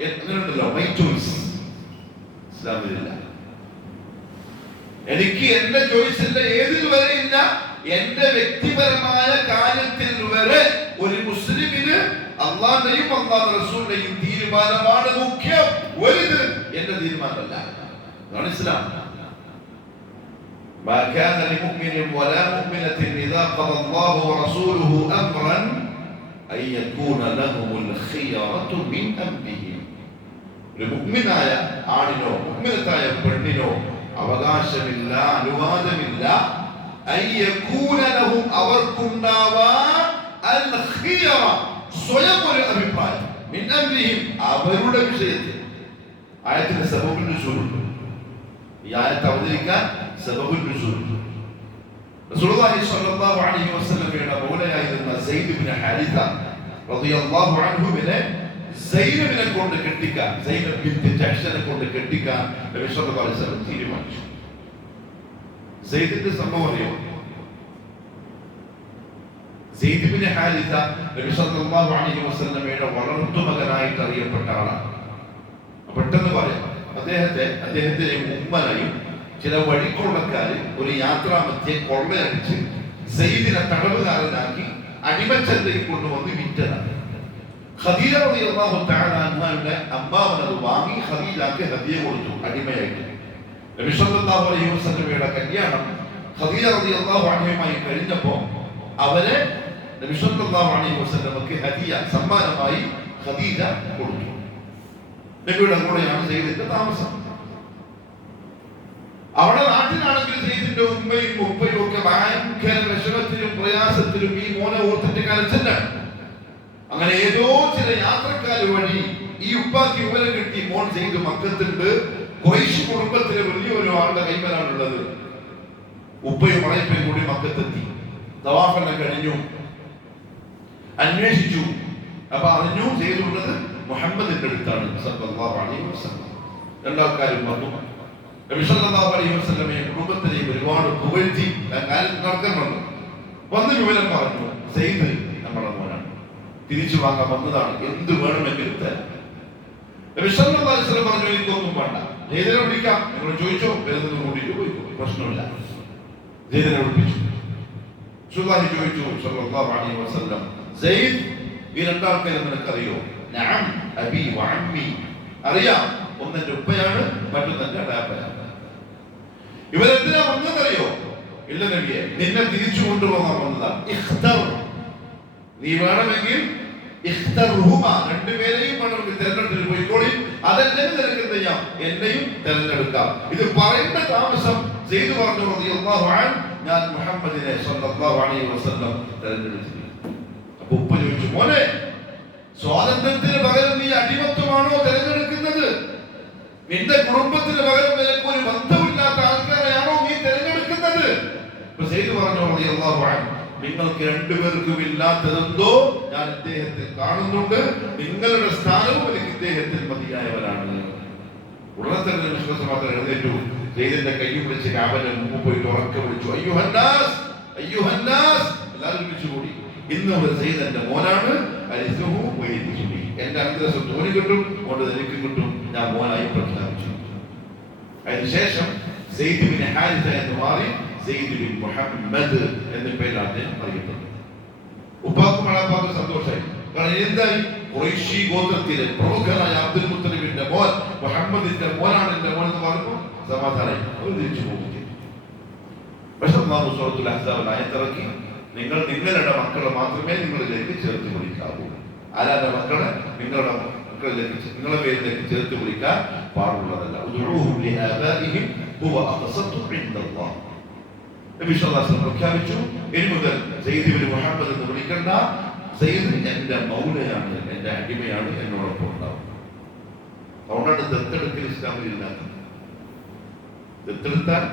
എന്നുണ്ടല്ലോ, മൈ ചോയ്സ്. ഇസ്ലാമിലില്ല. എനിക്ക് എന്റെ ചോയ്സ് ഇല്ല, ഏതിൽ വരെ ഇല്ല. എന്റെ വ്യക്തിപരമായ കാര്യത്തിൽ വരെ ഒരു മുസ്ലിമിന് അള്ളാഹുവിന്റെയും അള്ളാഹു റസൂലിന്റെയും തീരുമാനമാണ് മുഖ്യം. വലുത് എന്റെ തീരുമാനമല്ല. അതാണ് ഇസ്ലാം. ما كان لمؤمن ولا مؤمنة إذا قضى الله ورسوله أمرا أن يكون لهم الخيرة من أمرهم. മുഅ്മിനായ ആണിനോ മുഅ്മിനത്തായ പെണ്ണിനോ അവകാശമില്ല, അനുവാദമില്ല. أن يكون لهم അവർക്കുണ്ടാവാൻ അൽ ഖിയറ, സ്വയം ഒരു അഭിപ്രായം, മിൻ അംരിഹിം അവരുടെ വിഷയത്തിൽ. ആയത്തിന്റെ സബബുൽ നുസൂൽ ഉണ്ട്. ഈ ആയത്ത് അവതരിക്കാൻ സബബുൽ നുസൂൽ. റസൂലുള്ളാഹി സ്വല്ലല്ലാഹു അലൈഹി വസല്ലമയുടെ മൗലയായിരുന്ന സയ്യിദ് ഇബ്നു ഹാരിസ റളിയല്ലാഹു അൻഹുവിനെ സൈനബിനെ കൊണ്ട് കെട്ടിക്കാൻ, സൈനബ് ബിൻത് ജഹ്ശനെ കൊണ്ട് കെട്ടിക്കാൻ നബി സല്ലല്ലാഹു അലൈഹി വസല്ലം തീരുമാനിച്ചു. സയ്യിദിന്റെ സംഭവം അറിയോ? സയ്യിദ് ഇബ്നു ഹാരിസ നബി സല്ലല്ലാഹു അലൈഹി വസല്ലമയുടെ വളർത്തുമകനായിട്ട് അറിയപ്പെട്ട ആളാണ്. പെട്ടെന്ന് പറയാം, അദ്ദേഹത്തിന്റെ ഉമ്മനെയും ചില വഴിക്കൊള്ളക്കാര് ഒരു യാത്രാമധ്യേ കൊള്ളയടിച്ച് സയ്യിദിനെ തടവുകാരനാക്കി അടിമച്ചന്തയിൽ കൊണ്ടുവന്ന് വിറ്റതാണ്. ഖദീജ റളിയല്ലാഹു തആല അൻഹയുടെ അമ്മാവൻ അത് വാങ്ങി ഖദീജക്ക് ഹദിയ കൊടുത്തു അടിമയായിട്ട്. നബി സല്ലല്ലാഹു അലൈഹി വസല്ലമയുടെ കല്യാണം ഖദീജ റളിയല്ലാഹു അൻഹയുമായി കഴിഞ്ഞപ്പോൾ അവരെ നബി സല്ലല്ലാഹു അലൈഹി വസല്ലമക്ക് ഹദിയ സമ്മാനമായി ഖദീജ കൊടുത്തു. നബിയുടെ കൂടെയാണ് സെയ്ദിന്റെ താമസം. അവിടെ നാട്ടിലാണെങ്കിൽ സെയ്ദിന്റെ ഉമ്മയും ഉപ്പയും ഒക്കെ ഭയങ്കര വിഷമത്തിലും പ്രയാസത്തിലും ഈ മോനെ ഓർത്തിട്ട് കരച്ചില്ലാണ്. അങ്ങനെ ഏതോ ചില യാത്രക്കാർ വഴി ഈ ഉപ്പാക്ക് വിവരം കിട്ടി, മോൻ സെയ്ദ് മക്കത്തുണ്ട്, ഖുറൈശ് കുടുംബത്തിലെ വലിയൊരു ആളുടെ കൈമലാണുള്ളത്. ഉപ്പയും മറയപ്പയും കൂടി മക്കത്തെത്തി. തവാഫെല്ലാം കഴിഞ്ഞു, അന്വേഷിച്ചു. അപ്പൊ അറിഞ്ഞു സെയ്ദ് ഉള്ളത് മുഹമ്മദിന്റെ അടുത്താണ് സല്ലല്ലാഹു അലൈഹി വസല്ലം. രണ്ടാൾക്കാരും വന്നു. നബി സല്ലല്ലാഹു അലൈഹി വസല്ലമയെ കുടുംബത്തിലെ ഒരുപാട് പുകഴ്ത്തി നടക്കാൻ വന്നു. വന്ന് വിവരം പറഞ്ഞു, സെയ്ദ് നമ്മുടെ മോനാണ്, തിരിച്ചു വാങ്ങാൻ വന്നതാണ്, എന്ത് വേണമെങ്കിലും തരാം. നബി സല്ലല്ലാഹു അലൈഹി വസല്ലം പറഞ്ഞു, എനിക്കൊന്നും വേണ്ട, സെയ്ദിനെ വിളിക്കാം, നിങ്ങൾ ചോദിച്ചോ, വരുന്നത് കൂട്ടിയിട്ട് പോയിക്കോ, പ്രശ്നമില്ല. സെയ്ദിനെ വിളിപ്പിച്ചു. റസൂലുള്ളാഹി ചോദിച്ചു സല്ലല്ലാഹു അലൈഹി വസല്ലം, സെയ്ദ് ഈ രണ്ടാൾക്കാരെ നിനക്കറിയോ? നഅം അബി വ അമ്മി, അറിയാം, ഒന്നെന്റെ ഉപ്പയാണ്, മറ്റൊന്നെന്റെ അടാപ്പയാണ്. ഇവരെന്തിനാ വന്നതറിയോ? ഇല്ല നബിയെ, നിന്നെ തിരിച്ചു കൊണ്ടുപോകാൻ വന്നതാണ്. ഇഖ്തർ, നീ വേണമെങ്കിൽ ഇഖ്തർഹുമ, രണ്ടുപേരെയും വേണമെങ്കിൽ തെരഞ്ഞെടുത്തിട്ട് പോയിക്കോളി, അതല്ലെങ്കിൽ നിനക്ക് എന്ത് ചെയ്യാം, എന്നെയും തെരഞ്ഞെടുക്കാം. ഇത് പറയേണ്ട താമസം സെയ്ദ് പറഞ്ഞു റളിയല്ലാഹു അൻഹു, ഞാൻ മുഹമ്മദിനെ സല്ലല്ലാഹു അലൈഹി വസല്ലം തെരഞ്ഞെടുത്തു. അപ്പൊ ഉപ്പ ചോദിച്ചു, മോനെ, സ്വാതന്ത്ര്യത്തിന് പകരം നീ അടിമത്വമാണോ തെരഞ്ഞെടുക്കുന്നത്? നിന്റെ കുടുംബത്തിന് പകരം നിനക്ക് ഒരു ബന്ധമില്ലാത്ത ആൾക്കാരെയാണോ നീ തെരഞ്ഞെടുക്കുന്നത്? അപ്പൊ സെയ്ദ് പറഞ്ഞു റളിയല്ലാഹു അൻഹു, നിങ്ങൾക്ക് രണ്ടുപേർക്കും ഇല്ലാത്തതെന്തോ ഞാൻ ഇദ്ദേഹത്തിൽ കാണുന്നുണ്ട്, നിങ്ങളുടെ സ്ഥാനവും എനിക്ക് ഇദ്ദേഹത്തിൽ മതിയായവരാണ്. ഉടനെ തന്നെ വിശ്വാസം മാത്രം എഴുന്നേറ്റു, സെയ്ദിന്റെ കൈ പിടിച്ച് കാബന്റെ മുമ്പ് പോയിട്ട് ഉറക്കെ വിളിച്ചു, അയ്യുഹന്നാസ് അയ്യുഹന്നാസ്, എല്ലാവരും വിളിച്ചുകൂടി. ഇന്ന് ഒരു സെയ്ദ് എന്റെ മോനാണ്, എന്റെ അന്തരസം തോന്നി കിട്ടും, കൊണ്ട് എനിക്ക് കിട്ടും, ഞാൻ മോനായി പ്രഖ്യാപിച്ചു. അതിനുശേഷം സെയ്ദ് ബിൻ ഹാരിസ എന്ന് മാറി സെയ്ദ് ബിൻ മുഹമ്മദ് എന്ന പേരിലാണ് അദ്ദേഹം അറിയപ്പെട്ടത്. ഉപ്പാക്കും അളപ്പാക്കും സന്തോഷമായി. കാരണം എന്തായി, ഖുറൈശി ഗോത്രത്തിലെ പ്രമുഖനായ അബ്ദുൽ മുത്തലിബിന്റെ മോൻ മുഹമ്മദിന്റെ മോനാണ് എന്റെ മോൻ എന്ന് പറഞ്ഞപ്പോൾ സമാധാനമായി, അവർ തിരിച്ചു പോകും. പക്ഷെ അല്ലാഹു സൂറത്തുൽ അഹ്സാബിൽ ആയത്തിറക്കി, നിങ്ങളുടെ മക്കളെ മാത്രമേ നിങ്ങളിലേക്ക് ചേർത്ത് വിളിക്കാവൂ. ആരാന്റെ മക്കളെ? നിങ്ങളുടെ മക്കളിലേക്ക്, നിങ്ങളുടെ പേരിലേക്ക് ചേർത്ത് വിളിക്കാൻ പാടുള്ളതല്ല. നബി സല്ലല്ലാഹു അലൈഹി വസല്ലം പ്രഖ്യാപിച്ചു, ഇനി മുതൽ സെയ്ദ് ഇബ്നു മുഹമ്മദ് എന്ന് വിളിക്കണ്ട, സെയ്ദ് എന്റെ മൗലയാണ്, എന്റെ അടിമയാണ്, എന്നോടൊപ്പം ഉണ്ടാവും. അതുകൊണ്ടാണ് ദത്തെടുക്കൽ ഇസ്ലാമിൽ ഇല്ലാത്തത്. ദത്തെടുത്താൽ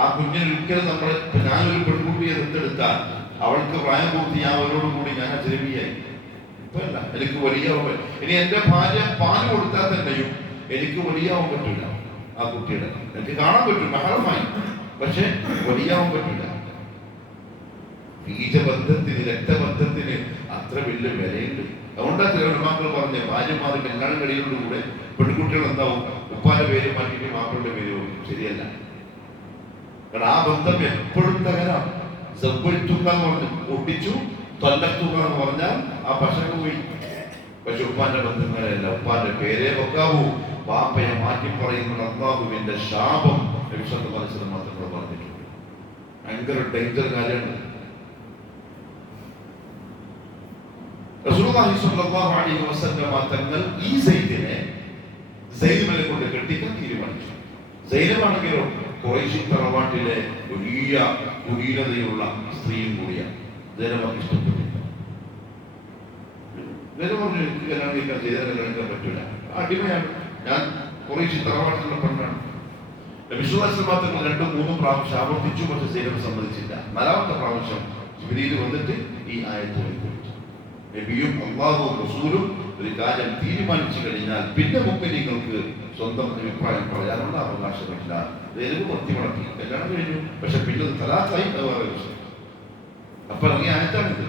ആ കുഞ്ഞിന് ഒരിക്കലും നമ്മൾ, ഞാനൊരു പെൺകുട്ടിയെ ദത്തെടുത്താൽ അവൾക്ക് പ്രായപൂർത്തിയാവരോട് കൂടി ഞാൻ അജനബിയായി. ഇപ്പല്ല, എനിക്ക് വലിയാവാൻ, ഇനി എന്റെ ഭാര്യ പാല് കൊടുത്താൽ തന്നെയും എനിക്ക് വലിയാവാൻ പറ്റില്ല. ആ കുട്ടിയുടെ എനിക്ക് കാണാൻ പറ്റും മഹറമായി, പക്ഷെ വലിയാവാൻ പറ്റില്ല. ബീജബന്ധത്തിന്, രക്തബന്ധത്തിന് അത്ര വലിയ വിലയുണ്ട്. അതുകൊണ്ടാണ് ചില ഉലമാക്കൾ പറഞ്ഞ ഭാര്യമാർ കല്യാണം കഴിയുന്നതോടുകൂടെ പെൺകുട്ടികൾ എന്താവും, ഉപ്പാന്റെ പേര് മാറ്റിയിട്ട് മാപ്പിളുടെ പേര് പോകും. ശരിയല്ല. കാരണം ആ ബന്ധം എപ്പോഴും തകരാം. പറഞ്ഞു ഒട്ടിച്ചു, തൊല്ലത്തുക എന്ന് പറഞ്ഞാൽ ആ പശക പോയി. പക്ഷെ ഉപ്പാന്റെ ബന്ധങ്ങളെയല്ല, ഉപ്പാന്റെ പേരെ വെക്കാവൂ. വാപ്പയെ മാറ്റി പറയുന്നത് അല്ലാഹുവിന്റെ ശാപം നബി സല്ലല്ലാഹു അലൈഹി വസല്ലം മാത്രമേ പറഞ്ഞിട്ടുള്ളൂ. ഭയങ്കര ഡേഞ്ചർ കാര്യമാണ്. റസൂലുള്ളാഹി സ്വല്ലല്ലാഹു അലൈഹി വസല്ലം തങ്ങൾ ഈ സെയ്ദിനെ സെയ്ദിനെ കൊണ്ട് കെട്ടിക്കാൻ തീരുമാനിച്ചു. സെയ്ദാണെങ്കിലോ ഖുറൈശി തറവാട്ടിലെ വലിയ കുലീനതയുള്ള സ്ത്രീയും കൂടിയാണ്. ജനമക്ക് ഇഷ്ടപ്പെട്ടില്ല. ജനമറിഞ്ഞു, എനിക്ക് കല്യാണം കഴിക്കാൻ കല്യാണിക്കാൻ പറ്റില്ല, അടിമയാണ്, ഞാൻ ഖുറൈശി തറവാട്ടിലുള്ള പെണ്ണാണ്. വിശ്വാസമാത്രങ്ങൾ 2-3 പ്രാവശ്യം ആവർത്തിച്ചു, പക്ഷെ സെയ്ദ് സമ്മതിച്ചില്ല. 4ാമത്തെ പ്രാവശ്യം ജിബ്രീൽ വന്നിട്ട് ഈ ആയത്ത് കൊടുത്തു. നബിയും അല്ലാഹുവും റസൂലും ഒരു കാര്യം തീരുമാനിച്ചു കഴിഞ്ഞാൽ പിന്നെ മുഅ്മിനീങ്ങൾക്ക് സ്വന്തം അഭിപ്രായം പറയാനുള്ള അവകാശമില്ല. ദൈവം വൃത്തിമുടക്കി കല്യാണം കഴിഞ്ഞു, പക്ഷെ പിന്നെ തലാഖായി വേറെ വിഷയം. അപ്പൊ ഇറങ്ങിയ ആയത്താണിത്.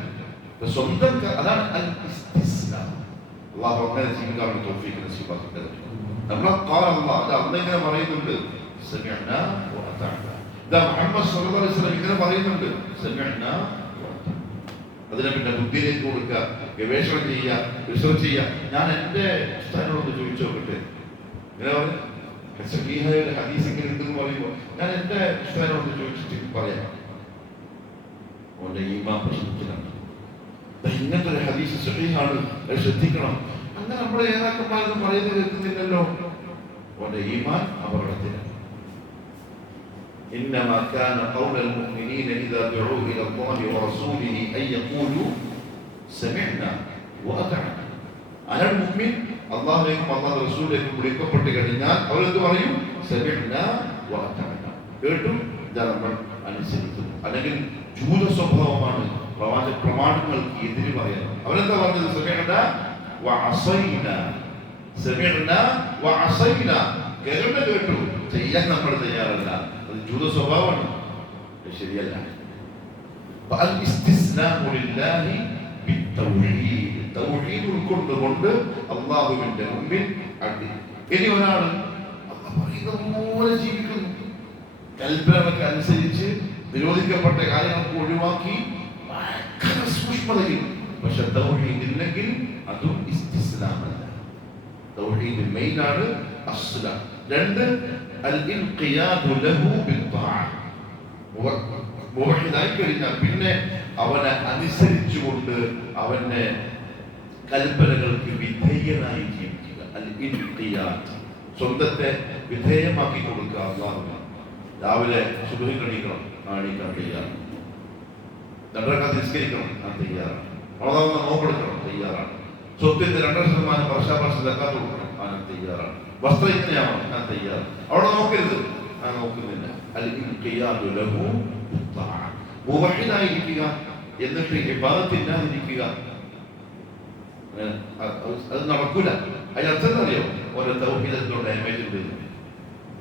സ്വന്തം അതാണ് അല്ലാഹു അങ്ങനെ ജീവിക്കാനുള്ള തൗഫീഖ് നസീബാക്കി. നമ്മളെ അത് അന്നിങ്ങനെ പറയുന്നുണ്ട്, സമിഅനാ വ അതഅനാ. ഇതാ മുഹമ്മദ് സ്വല്ലല്ലാഹു അലൈഹി വസല്ലം ഇങ്ങനെ പറയുന്നുണ്ട്, സമിഅനാ. അതിനെ പിന്നെ ബുദ്ധിയിലേക്ക് കൊടുക്കുക, ഗവേഷണം ചെയ്യുക, റിസർച്ച് ചെയ്യുക. ഞാൻ എൻ്റെ ഉസ്താദിനോടൊന്ന് ചോദിച്ചു നോക്കട്ടെ, ഇങ്ങനെ പറഞ്ഞു ഹദീസ് ഇങ്ങനെ ഉണ്ടെന്ന് പറയുമ്പോൾ ഞാൻ എൻ്റെ ഉസ്താദിനോടൊന്ന് ചോദിച്ചിട്ട് പറയാം. അവന്റെ ഈമാൻ പ്രശ്നത്തിലാണ്. ഇങ്ങനത്തെ ഒരു ഹദീസ് സ്വഹീഹാണ്, അത് ശ്രദ്ധിക്കണം. അങ്ങനെ നമ്മുടെ നേതാക്കന്മാരൊന്നും പറയുന്നത് കേൾക്കുന്നില്ലല്ലോ. അവന്റെ ഈമാൻ അപകടത്തിലാണ്. إنما كان قول المؤمنين إذا دعوا إلى الله ورسوله أن يقولوا سمعنا وأطعنا. അയാൾ മുഅ്മിൻ അല്ലാഹുവിലേക്കും അല്ലാഹുവിന്റെ റസൂലിലേക്കും വിളിക്കപ്പെട്ട് കഴിഞ്ഞാൽ അവരെന്ത് പറയും? സമിഅ്നാ വഅതഅന, കേട്ടു നമ്മൾ അനുസരിക്കും. അല്ലെങ്കിൽ ജൂത സ്വഭാവമാണ് പ്രമാണങ്ങൾക്ക് എതിര് പറയാൻ. അവരെന്താ പറഞ്ഞത്? സമിഅ്നാ വഅസൈനാ, സമിഅ്നാ വഅസൈനാ, കേട്ടു ചെയ്യാൻ നമ്മൾ തയ്യാറല്ല. അത് ജൂത സ്വഭാവമാണ്, ശരിയല്ല. തൗഹീദ് ഉൾക്കൊണ്ടുകൊണ്ട് അല്ലാഹുവിന്റെ മുമ്പിൽ അടി. ഇനി ഒരാൾ അല്ലാഹു പറയുന്നത് പോലെ ജീവിക്കുന്നു, കൽപ്പനകൾക്ക് അനുസരിച്ച് നിരോധിക്കപ്പെട്ട കാര്യങ്ങൾക്ക് ഒഴിവാക്കി ഭയങ്കര സൂക്ഷ്മതയിൽ, പക്ഷെ തൗഹീദ് ഇല്ലെങ്കിൽ അതും ഇസ്തിസ്ലാമല്ല. തൗഹീദ് മെയിനാണ്, അസ്ലാം. രണ്ട്, അൽ ഇൻഖിയാദു ലഹു ബിത്ത്വാഅ. മുവഹിദായി കഴിഞ്ഞാൽ പിന്നെ അവനെ അനുസരിച്ചുകൊണ്ട് അവന്റെ കൽപ്പനകൾക്ക് വിധേയനായി ജീവിക്കുക. അൽ ഇൻഖിയാദ്, സ്വന്തത്തെ വിധേയമാക്കി കൊടുക്കുക. അല്ലാഹുവിനെ രാവിലെ സുബ്ഹി എണീക്കണം, എണീക്കാൻ തയ്യാറാണ്. 2 റക്അത്ത് നിസ്കരിക്കണം, ഞാൻ തയ്യാറാണ്. റമദാനിൽ നോമ്പെടുക്കണം, തയ്യാറാണ്. സ്വത്തിന്റെ 2% വർഷാവർഷം സക്കാത്ത് കൊടുക്കണം, ഞാൻ തയ്യാറാണ്. വസ്ത്രം ഇങ്ങനെയാവണം, ഞാൻ തയ്യാറാണ്. അവിടെ നോക്കരുത്, ഞാൻ നോക്കുന്നില്ല. അൽ ഇൻഖിയാദു ലഹു ബിത്ത്വാഅ. മുവഹിദായിരിക്കുക, എന്നിട്ട് ഇബാദത്തില്ലാതിരിക്കുക, അത് നടക്കൂല. അതിനർത്ഥം അറിയോ? ഓരോ തൗഹീദത്തിലോ ഡാമേജ് ഉണ്ട്.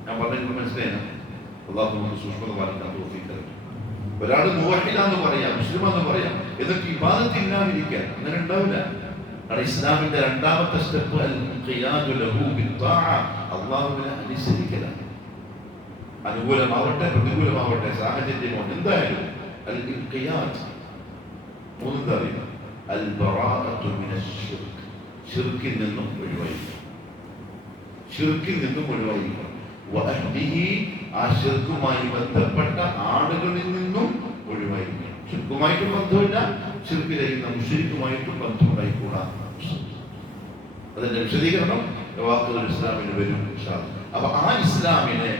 ഞാൻ പറഞ്ഞത് മനസ്സിലായി. അല്ലാഹു നമുക്ക് സൂക്ഷ്മത പാലിക്കാൻ തൗഫീഖ് തരട്ടെ. ഒരാൾ മുവഹിദാന്ന് പറയാം, മുസ്ലിമാന്ന് പറയാം, എന്നിട്ട് ഇബാദത്തില്ലാതിരിക്കുക, അങ്ങനെ ഉണ്ടാവില്ല. ഇസ്ലാമിന്റെ രണ്ടാമത്തെ സ്റ്റെപ്പ് അൽ ഇൻഖിയാദു ലഹു ബിത്ത്വാഅ, അല്ലാഹുവിനെ അനുസരിക്കലാണ്. അനുകൂലമാവട്ടെ പ്രതികൂലമാവട്ടെ സാഹചര്യമോ എന്തായാലും അൽ ഇൻഖിയാദ്. മൂന്നാമത് അറിയുക അൽ ബറാഅത്തു മിനശ് ശിർക്ക്, ശിർക്കിൽ നിന്നും ഒഴിവായിരിക്കണം. ശിർക്കിൽ നിന്നും ഒഴിവായിരിക്കണം. വഅഹ്ലിഹി, ആ ശിർക്കുമായി ബന്ധപ്പെട്ട ആളുകളിൽ നിന്നും ഒഴിവായിരിക്കണം. ശിർക്കുമായിട്ടും ബന്ധമില്ല, ശിർക്ക് ചെയ്യുന്ന മുശ്രിക്കുമായിട്ടും ബന്ധമുണ്ടായിക്കൂടാ. അതിന്റെ വിശദീകരണം വാക്കുകൾ ഇസ്ലാമിന് വരും. അപ്പൊ ആ ഇസ്ലാമിനെ,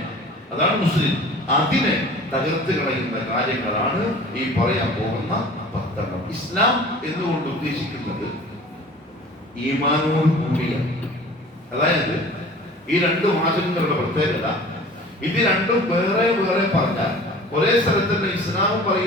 അതാണ് മുസ്ലിം, അതിനെ തകർത്ത് കളയുന്ന കാര്യങ്ങളാണ് ഈ പറയാൻ പോകുന്ന 10. ഇസ്ലാം എന്നുകൊണ്ട് ഉദ്ദേശിക്കുന്നത് ഈമാനോട് കൂടിയ, അതായത് ഈ 2 വാചകങ്ങളുടെ പ്രത്യേകത, ഇത് രണ്ടും വേറെ വേറെ പറഞ്ഞാൽ ഒരേ സ്ഥലത്ത് തന്നെ ഇസ്ലാം പറയും